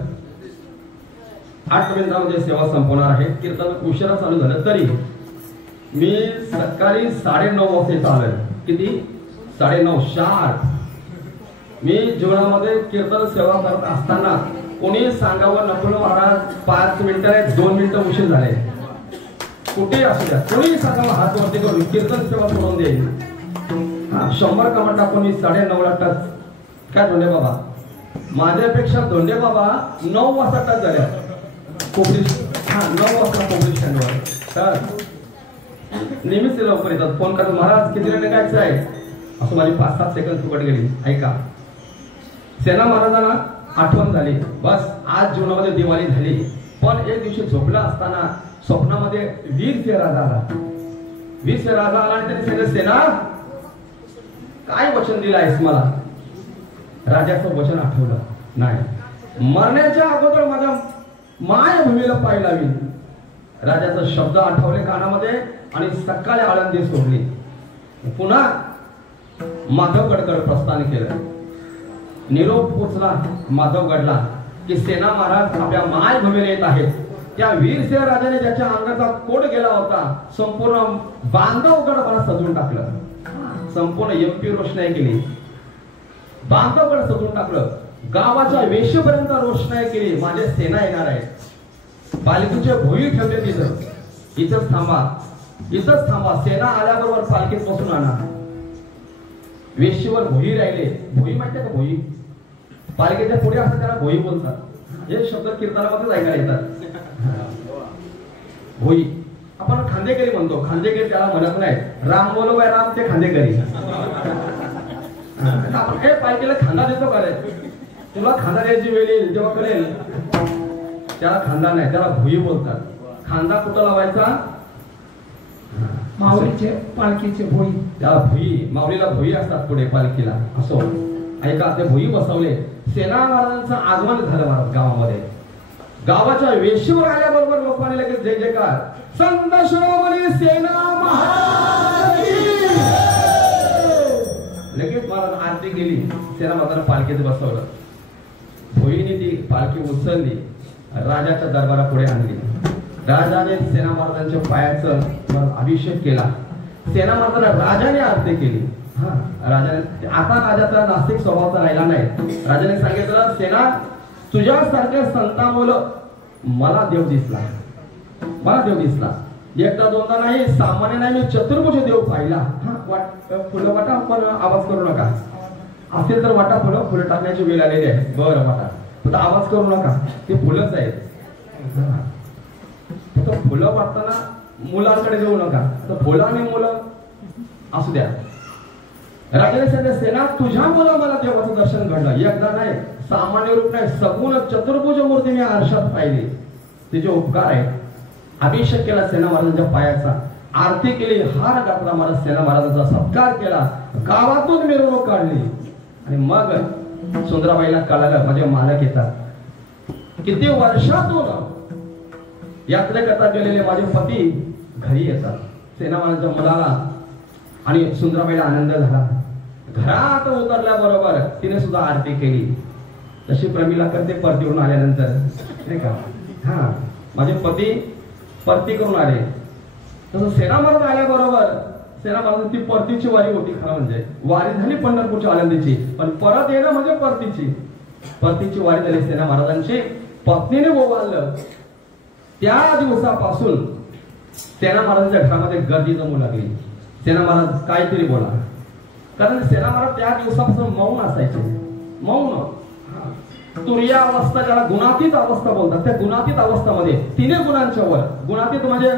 8 मिनिटांमध्ये सेवा संपवणार आहे. कीर्तन उशिरा चालू झालं तरी मी सकाळी 9:30 वाजता इथं आलोय. किती? 9:30 शार्प. मी जीवनामध्ये कीर्तन सेवा करत असताना कोणी सांगावं नको महाराज 5 मिनिटं नाही 2 मिनिटं उशीर झाले, कुठेही असू द्या, कोणीही सांगावं हात वरती करून कीर्तन सेवा सोडून देईल. 100 कमेंट टाकून मी 9:30ला टच. काय धोंडे बाबा, माझ्यापेक्षा धोंडे बाबा 9 वाजता टच झाल्या. 9 वाजता कोकणी स्टँडवर. तर नेहमीच लवकर येतात, फोन करतात, महाराज किती वेळ निघायचं आहे. असं माझी 5-7 सेकंद फुकट गेली. ऐका, सेना महाराजांना आठवण झाली, बस आज जीवनामध्ये दिवाळी झाली. पण एक दिवशी झोपला असताना स्वप्नामध्ये वीरसिंह राजा आला. वीरसिंह राजा आला आणि त्याने सांगितलं, सेना काय वचन दिलं आहेस मला. राजाचं वचन आठवलं नाही. मरण्याच्या अगोदर माझ्या मायभूमीला पाय लावी. राजाचा शब्द आठवले कानामध्ये आणि सकाळी आळंदी सोडली. पुन्हा माधवगडकडे प्रस्थान केलं. निरोप पोचला माधवगडला की सेना महाराज आपल्या मायभूमीला येत आहेत. त्या वीरसिंह राजाने ज्याच्या अंगाचा कोट गेला होता, संपूर्ण बांधवगड मला सजवून टाकलं. संपूर्ण एमपी रोषणाई केली, बांधवगड सजवून टाकलं, गावाच्या वेशीपर्यंत रोषणाई केली. माझे सेना येणार आहे. पालखीचे भोई ठेवले तिथं, इथंच थांबा, इथंच थांबा. सेना आल्याबरोबर पालखीत बसून आणा. वेशीवर भोई राहिले. भोई माहितीये का? भोई पालखीच्या पुढे असं त्याला भोई बोलतात. हे शब्द कीर्तनामध्येच ऐकायला येतात. भोई आपण खांदेकरी म्हणतो. खांदेकरी त्याला म्हणत नाही. राम बोलो बाय राम, ते खांदेकरी. आपण हे पालखीला खांदा देतो का रे? तुला खांदा द्यायची वेळ येईल तेव्हा कळेल. त्याला खांदा नाही, त्याला भुई बोलतात. खांदा कुठं लावायचा? माऊलीचे पालखीचे भोई. त्याला भुई, माऊलीला भुई असतात पुढे पालखीला. असो ऐका, ते भुई बसवले. सेना महाराजांचं आगमन झालं महाराज गावामध्ये. गावाच्या वेशीवर आल्याबरोबर लोकांनी लगेच जय जयकार, संत शिरोमणी सेना महाराज. लगेच महाराज आरती केली. सेना महाराजांना पालखीत बसवलं. भोईने ती पालखी उचलली, राजाच्या दरबारापुढे आणली. राजाने सेना महाराजांच्या पायाचं अभिषेक केला. सेना महाराजांना राजाने आरती केली. राजाने, आता राजाचा नास्तिक स्वभावचा राहिला नाही. राजाने सांगितलं, सेना तुझ्यासारख्या संतामुळं मला देव दिसला, मला देव दिसला. एकदा दोनदा नाही, सामान्य नाही, मी चतुर्भुज देव पाहिला. फुलं वाटा, पण आवाज करू नका. असेल तर वाटा फुलं, फुलं टाकण्याची वेळ आलेली आहे. बरं वाटा, फक्त आवाज करू नका, ते फुलंच आहेत. फक्त फुलं वाटताना मुलांकडे जाऊ नका. तर फुलं आणि मुलं असू द्या. राजाने सांगितलं, सेना तुझ्या मुलं मला देवाचं दर्शन घडलं. एकदा नाही, सामान्य रूप नाही, सगुण चतुर्भुज मूर्ती मी आरशात पाहिली. तिचे उपकार आहेत. अभिषेक केला सेना महाराजांच्या पायाचा, आरती केली, हार घातला, मला सेना महाराजांचा सत्कार केला, गावातून मिरवणूक काढली. आणि मग सुंदराबाईला कळालं माझे मालक येतात. किती वर्षातून यात्रेकरता गेलेले माझे पती घरी येतात. सेना महाराजांच्या मुलाला आणि सुंदराबाईला आनंद झाला. घरात उतरल्याबरोबर तिने सुद्धा आरती केली. तशी प्रमिला करते परतीवरून आल्यानंतर, नाही का? माझे पती परती करून आले. तसं सेना महाराज आल्याबरोबर सेना महाराजांची परतीची वारी होती. खरं म्हणजे वारी झाली पंढरपूरच्या आनंदीची, पण परत येणं म्हणजे परतीची वारी झाली सेना महाराजांची. पत्नीने ओवाळलं. त्या दिवसापासून सेना महाराजांच्या घरामध्ये गर्दी जमू लागली. सेना महाराज काहीतरी बोला, कारण सेना महाराज त्या दिवसापासून मौन असायचे. मौन, तुर्या अवस्था, ज्याला गुणातीत अवस्था बोलतात, त्या गुणातीत अवस्थामध्ये तिन्ही गुणांच्या वर, गुणातीत म्हणजे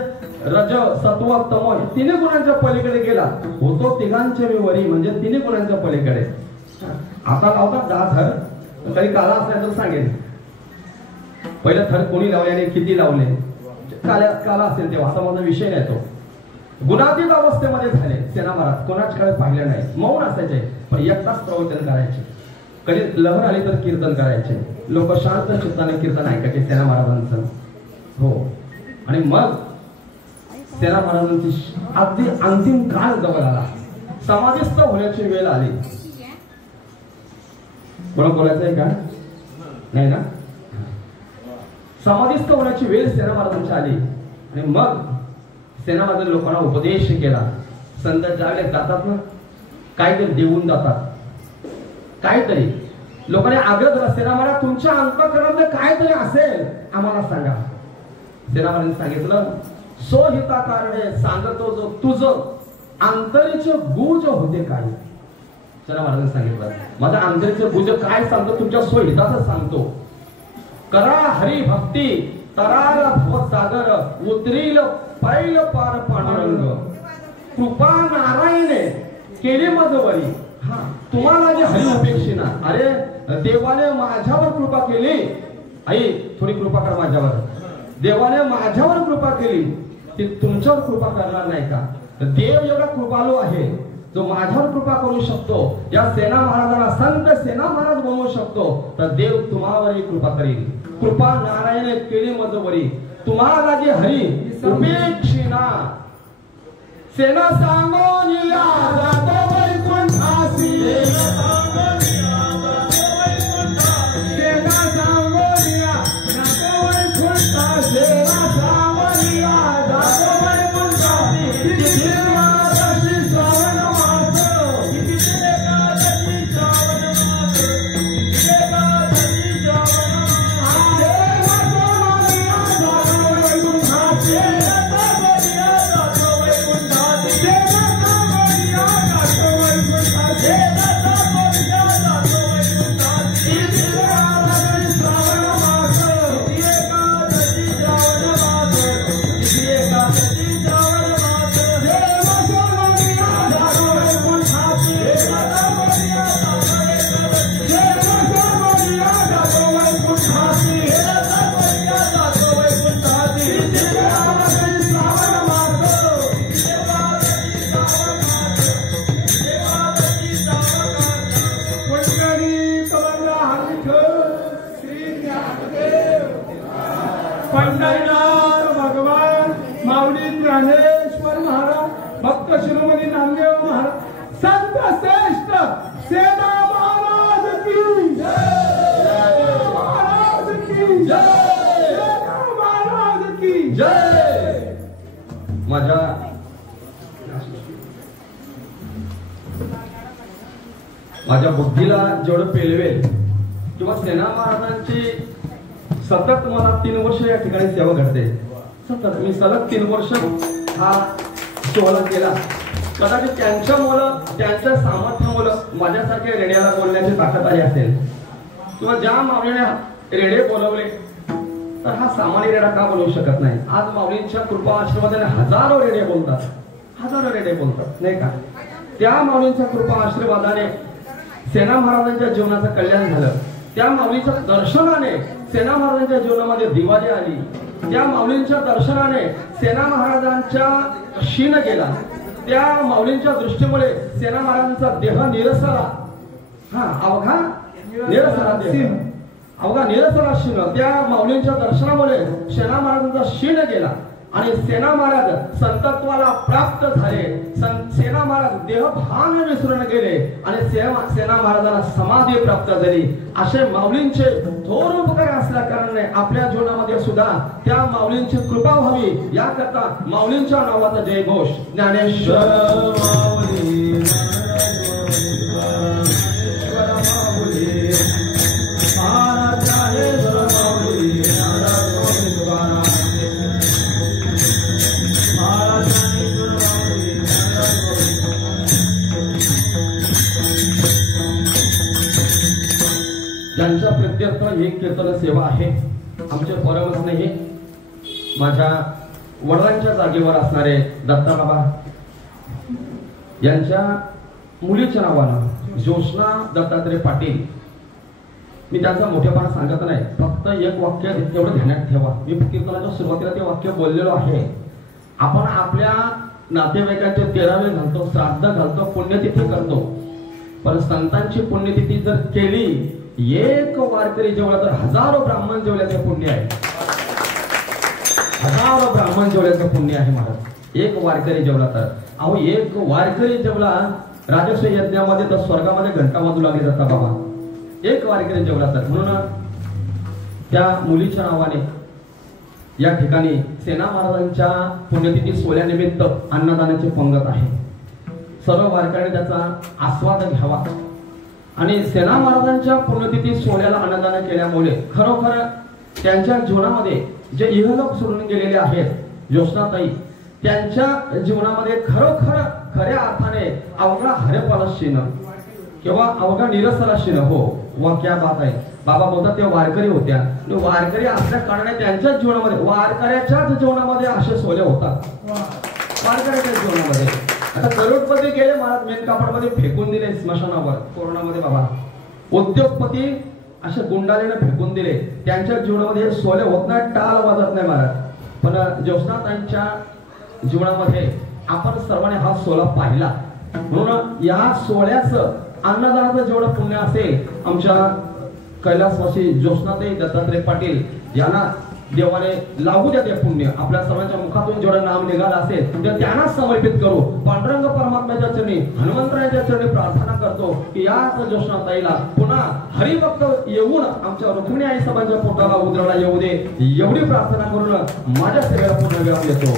रज सत्व तम, तिन्ही गुणांच्या पलीकडे गेला होतो. तिघांच्या वरी म्हणजे तिन्ही गुणांच्या पलीकडे. आता लावतात 10 थर, कधी काला असल्या तर सांगेल. पहिला थर कोणी लावले आणि किती लावले, काला असेल तेव्हा, असा माझा विषय नाही तो. गुणातीत अवस्थेमध्ये झाले सेना महाराज. कोणाच्याकडे पाहिलं नाही, मौन असायचे, पण एकटाच प्रवचन करायचे. कधी लहर आली तर कीर्तन करायचे. लोक शांत चित्ताने कीर्तन ऐकायचे सेना महाराजांचं. हो, आणि मग सेना महाराजांची अगदी अंतिम काळ जवळ आला. समाधिस्थ होण्याची वेळ आली. कोणा बोलायचं आहे का? नाही ना? समाधिस्थ होण्याची वेळ सेना महाराजांची आली. आणि मग सेनामध्ये लोकांना उपदेश केला. संत ज्यावेळेस जातात ना, काहीतरी देऊन जातात, काहीतरी लोकांनी आग्रह धरला, सेना महाराज तुमच्या अंतःकरणात काहीतरी असेल आम्हाला सांगा. सेना महाराजांनी सांगितलं, स्वहिता कारणे सांगतो जो तुझं आंतरीचे गुज होते काय. सेना महाराजांनी सांगितलं, माझ्या आंतरीचे गुज काय सांगतो, तुमच्या स्वहिताच सांगतो. करा हरिभक्ती तरार भवसागर उतरील पैल पार पांडुरंग. कृपा नारायणे केली मजवरी. हा, तुम्हाला जे हरी अपेक्षिना, अरे देवाने माझ्यावर कृपा केली, आई थोडी कृपा कर माझ्यावर. देवाने माझ्यावर कृपा केली, ती तुमच्यावर कृपा करणार नाही का? देव एवढा कृपाळू आहे जो माझ्यावर कृपा करू शकतो. या सेना महाराजांना संत सेना महाराज बनवू शकतो, तर देव तुम्हावरही कृपा करील. कृपा नारायण केली मजवरी, तुम्हाला जे हरी उपेक्षिना. सेना सांगून या जातो वैकुंठासी. सेना सांगून या जातो वैकुंठासी. सेना सांगून या जातो वैकुंठासी. तिथे एकादशी श्रावण मास. तिथे एकादशी श्रावण मास. तिथे एकादशी श्रावण मास. सेना सांगून या जातो वैकुंठासी. पंढरीनाथ भगवान माऊली ज्ञानेश्वर महाराज, भक्त शिरोमणी नामदेव महाराज, संत श्रेष्ठ सेना महाराज की जय. महाराज की जय. सेना महाराज की जय. माझ्या बुद्धीला जेवढं पेलवेल किंवा सेना महाराजांची सतत मला 3 वर्ष या ठिकाणी सेवा घडते. सतत मी सलग 3 वर्ष हा सोहळा केला. कदाचित त्यांच्यामुळं, त्यांच्या सामर्थ्यामुळं माझ्यासारख्या रेड्याला बोलण्याची ताकद आली असेल, किंवा ज्या माऊलीने रेडे बोलवले तर हा सामान्य रेडा का बोलवू शकत नाही. आज माऊलींच्या कृपा आशीर्वादाने हजारो रेडे बोलतात, हजारो रेडे बोलतात नाही का. त्या माऊलींच्या कृपा आशीर्वादाने सेना महाराजांच्या जीवनाचं कल्याण झालं. त्या माऊलीच्या दर्शनाने सेना महाराजांच्या जीवनामध्ये दिवाळी आली. त्या माऊलींच्या दर्शनाने सेना महाराजांच्या क्षीण गेला. त्या माऊलींच्या दृष्टीमुळे सेना महाराजांचा देह निरसला. हा, अवघा निरसला देह, अवघा निरसला क्षीण. त्या माऊलींच्या दर्शनामुळे सेना महाराजांचा क्षीण गेला आणि सेना महाराज संतत्वाला प्राप्त झाले. सेना महाराज देहभान विसरून गेले आणि सेना महाराजांना समाधी प्राप्त झाली. असे माऊलींचे थोर उपकार असल्या कारणाने आपल्या जीवनामध्ये सुद्धा त्या माऊलींची कृपा व्हावी याकरता माऊलींच्या नावाचा जयघोष. ज्ञानेश्वर माऊली ज्यांच्या प्रत्यर्थ ही कीर्तन सेवा आहे. आमचे परमच नाही, माझ्या वडिलांच्या जागेवर असणारे दत्ताबाबा यांच्या मुलीच्या नावानं ज्योत्स्ना दत्तात्रय पाटील. मी त्यांचा मोठेपणा सांगत नाही, फक्त एक वाक्य एवढं ध्यानात ठेवा. मी कीर्तनाच्या सुरुवातीला ते वाक्य बोललेलो आहे. आपण आपल्या नातेवाईकांचे 13वे घालतो, श्राद्ध घालतो, पुण्यतिथी करतो, पण संतांची पुण्यतिथी जर केली, एक वारकरी जेवला तर हजारो ब्राह्मण जेवल्याचे पुण्य आहे. हजारो ब्राह्मण जेवल्याचं पुण्य आहे महाराज. एक वारकरी जेवला तर, अहो एक वारकरी जेवला राजस्व यज्ञामध्ये तर स्वर्गामध्ये घंटा वाजू लागले जातात बाबा. एक वारकरी जेवला तर. म्हणून त्या मुलीच्या नावाने या ठिकाणी सेना महाराजांच्या पुण्यतिथी सोहळ्यानिमित्त अन्नदानाची पंगत आहे. सर्व वारकऱ्यांनी त्याचा आस्वाद घ्यावा आणि सेना महाराजांच्या पुण्यतिथी सोहळ्याला अन्नदान केल्यामुळे खरोखर त्यांच्या जीवनामध्ये जे इहलोक सोडून गेलेले आहेत ज्योत्स्नाताई, त्यांच्या जीवनामध्ये खरोखर खऱ्या अर्थाने अवघा हरेपालाशीन किंवा अवघा निरसराशीन हो वा क्या बात आहे. बाबा बोलतात ते वारकरी होत्या. वारकरी असल्या कारणाने त्यांच्याच जीवनामध्ये वारकऱ्याच्याच जीवनामध्ये असे सोहळे होतात. वारकऱ्याच्या जीवनामध्ये आता करोडपती गेले महाराज मेन कापडमध्ये फेकून दिले स्मशानावर कोरोनामध्ये. बाबा उद्योगपती असे गुंडाळीने फेकून दिले. त्यांच्या जीवनामध्ये सोहळे होत नाही, टाळ वाजत नाही महाराज. पण ज्योत्स्नाताईंच्या जीवनामध्ये आपण सर्वांनी हा सोहळा पाहिला. म्हणून या सोहळ्याचं अन्नदानाचं जेवढं पुण्य असेल आमच्या कैलासवासी ज्योत्स्नाताई दत्तात्रय पाटील यांना देवाने लागू द्या ते पुण्य. आपल्या सर्वांच्या मुखातून जेवढं नाम निघालं असेल ते त्यांना समर्पित करू. पांडुरंग परमात्म्याच्या चरणी हनुमंतरायांच्या चरणी प्रार्थना करतो की याच ज्योत्स्नाताईला पुन्हा हरिभक्त येऊन आमच्या रुक्मिणी आई साहेबांच्या पोटाला उजळला येऊ दे एवढी प्रार्थना करून माझ्या सेवेला पूर्ण विराम देतो.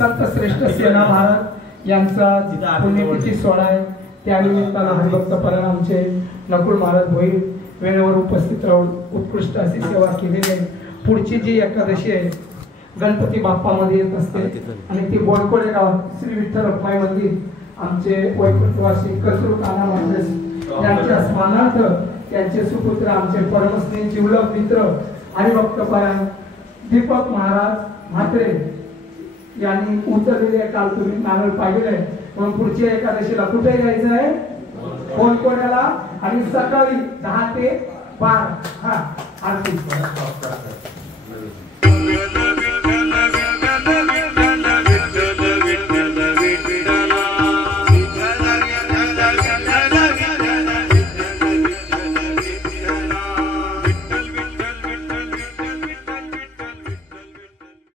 संत श्रेष्ठ सेना महाराज यांचा पुण्यतिथी सोहळा आहे. त्यानिमित्तानं हरिभक्तपरायण आमचे नकुल महाराज होईल वेळेवर उपस्थित राहून उत्कृष्ट अशी सेवा केलेली आहे. पुढची जी एकादशी आहे गणपती बाप्पामध्ये येत असते आणि ती बोडकोडे गाव श्री विठ्ठल रखुमाई मंदिर आमचे वैकुंठवासी कचरू काना महाराज यांच्या स्मरणार्थ त्यांचे सुपुत्र आमचे परमस्नेही जिवलग मित्र हरिभक्तपरायण दीपक महाराज म्हात्रे यांनी उचललेले काल तुम्ही नारळ पाहिलेले म्हणून पुढच्या एकादशीला कुठे जायचं आहे कोणकोण्याला आणि सकाळी 10 ते 12 आरती.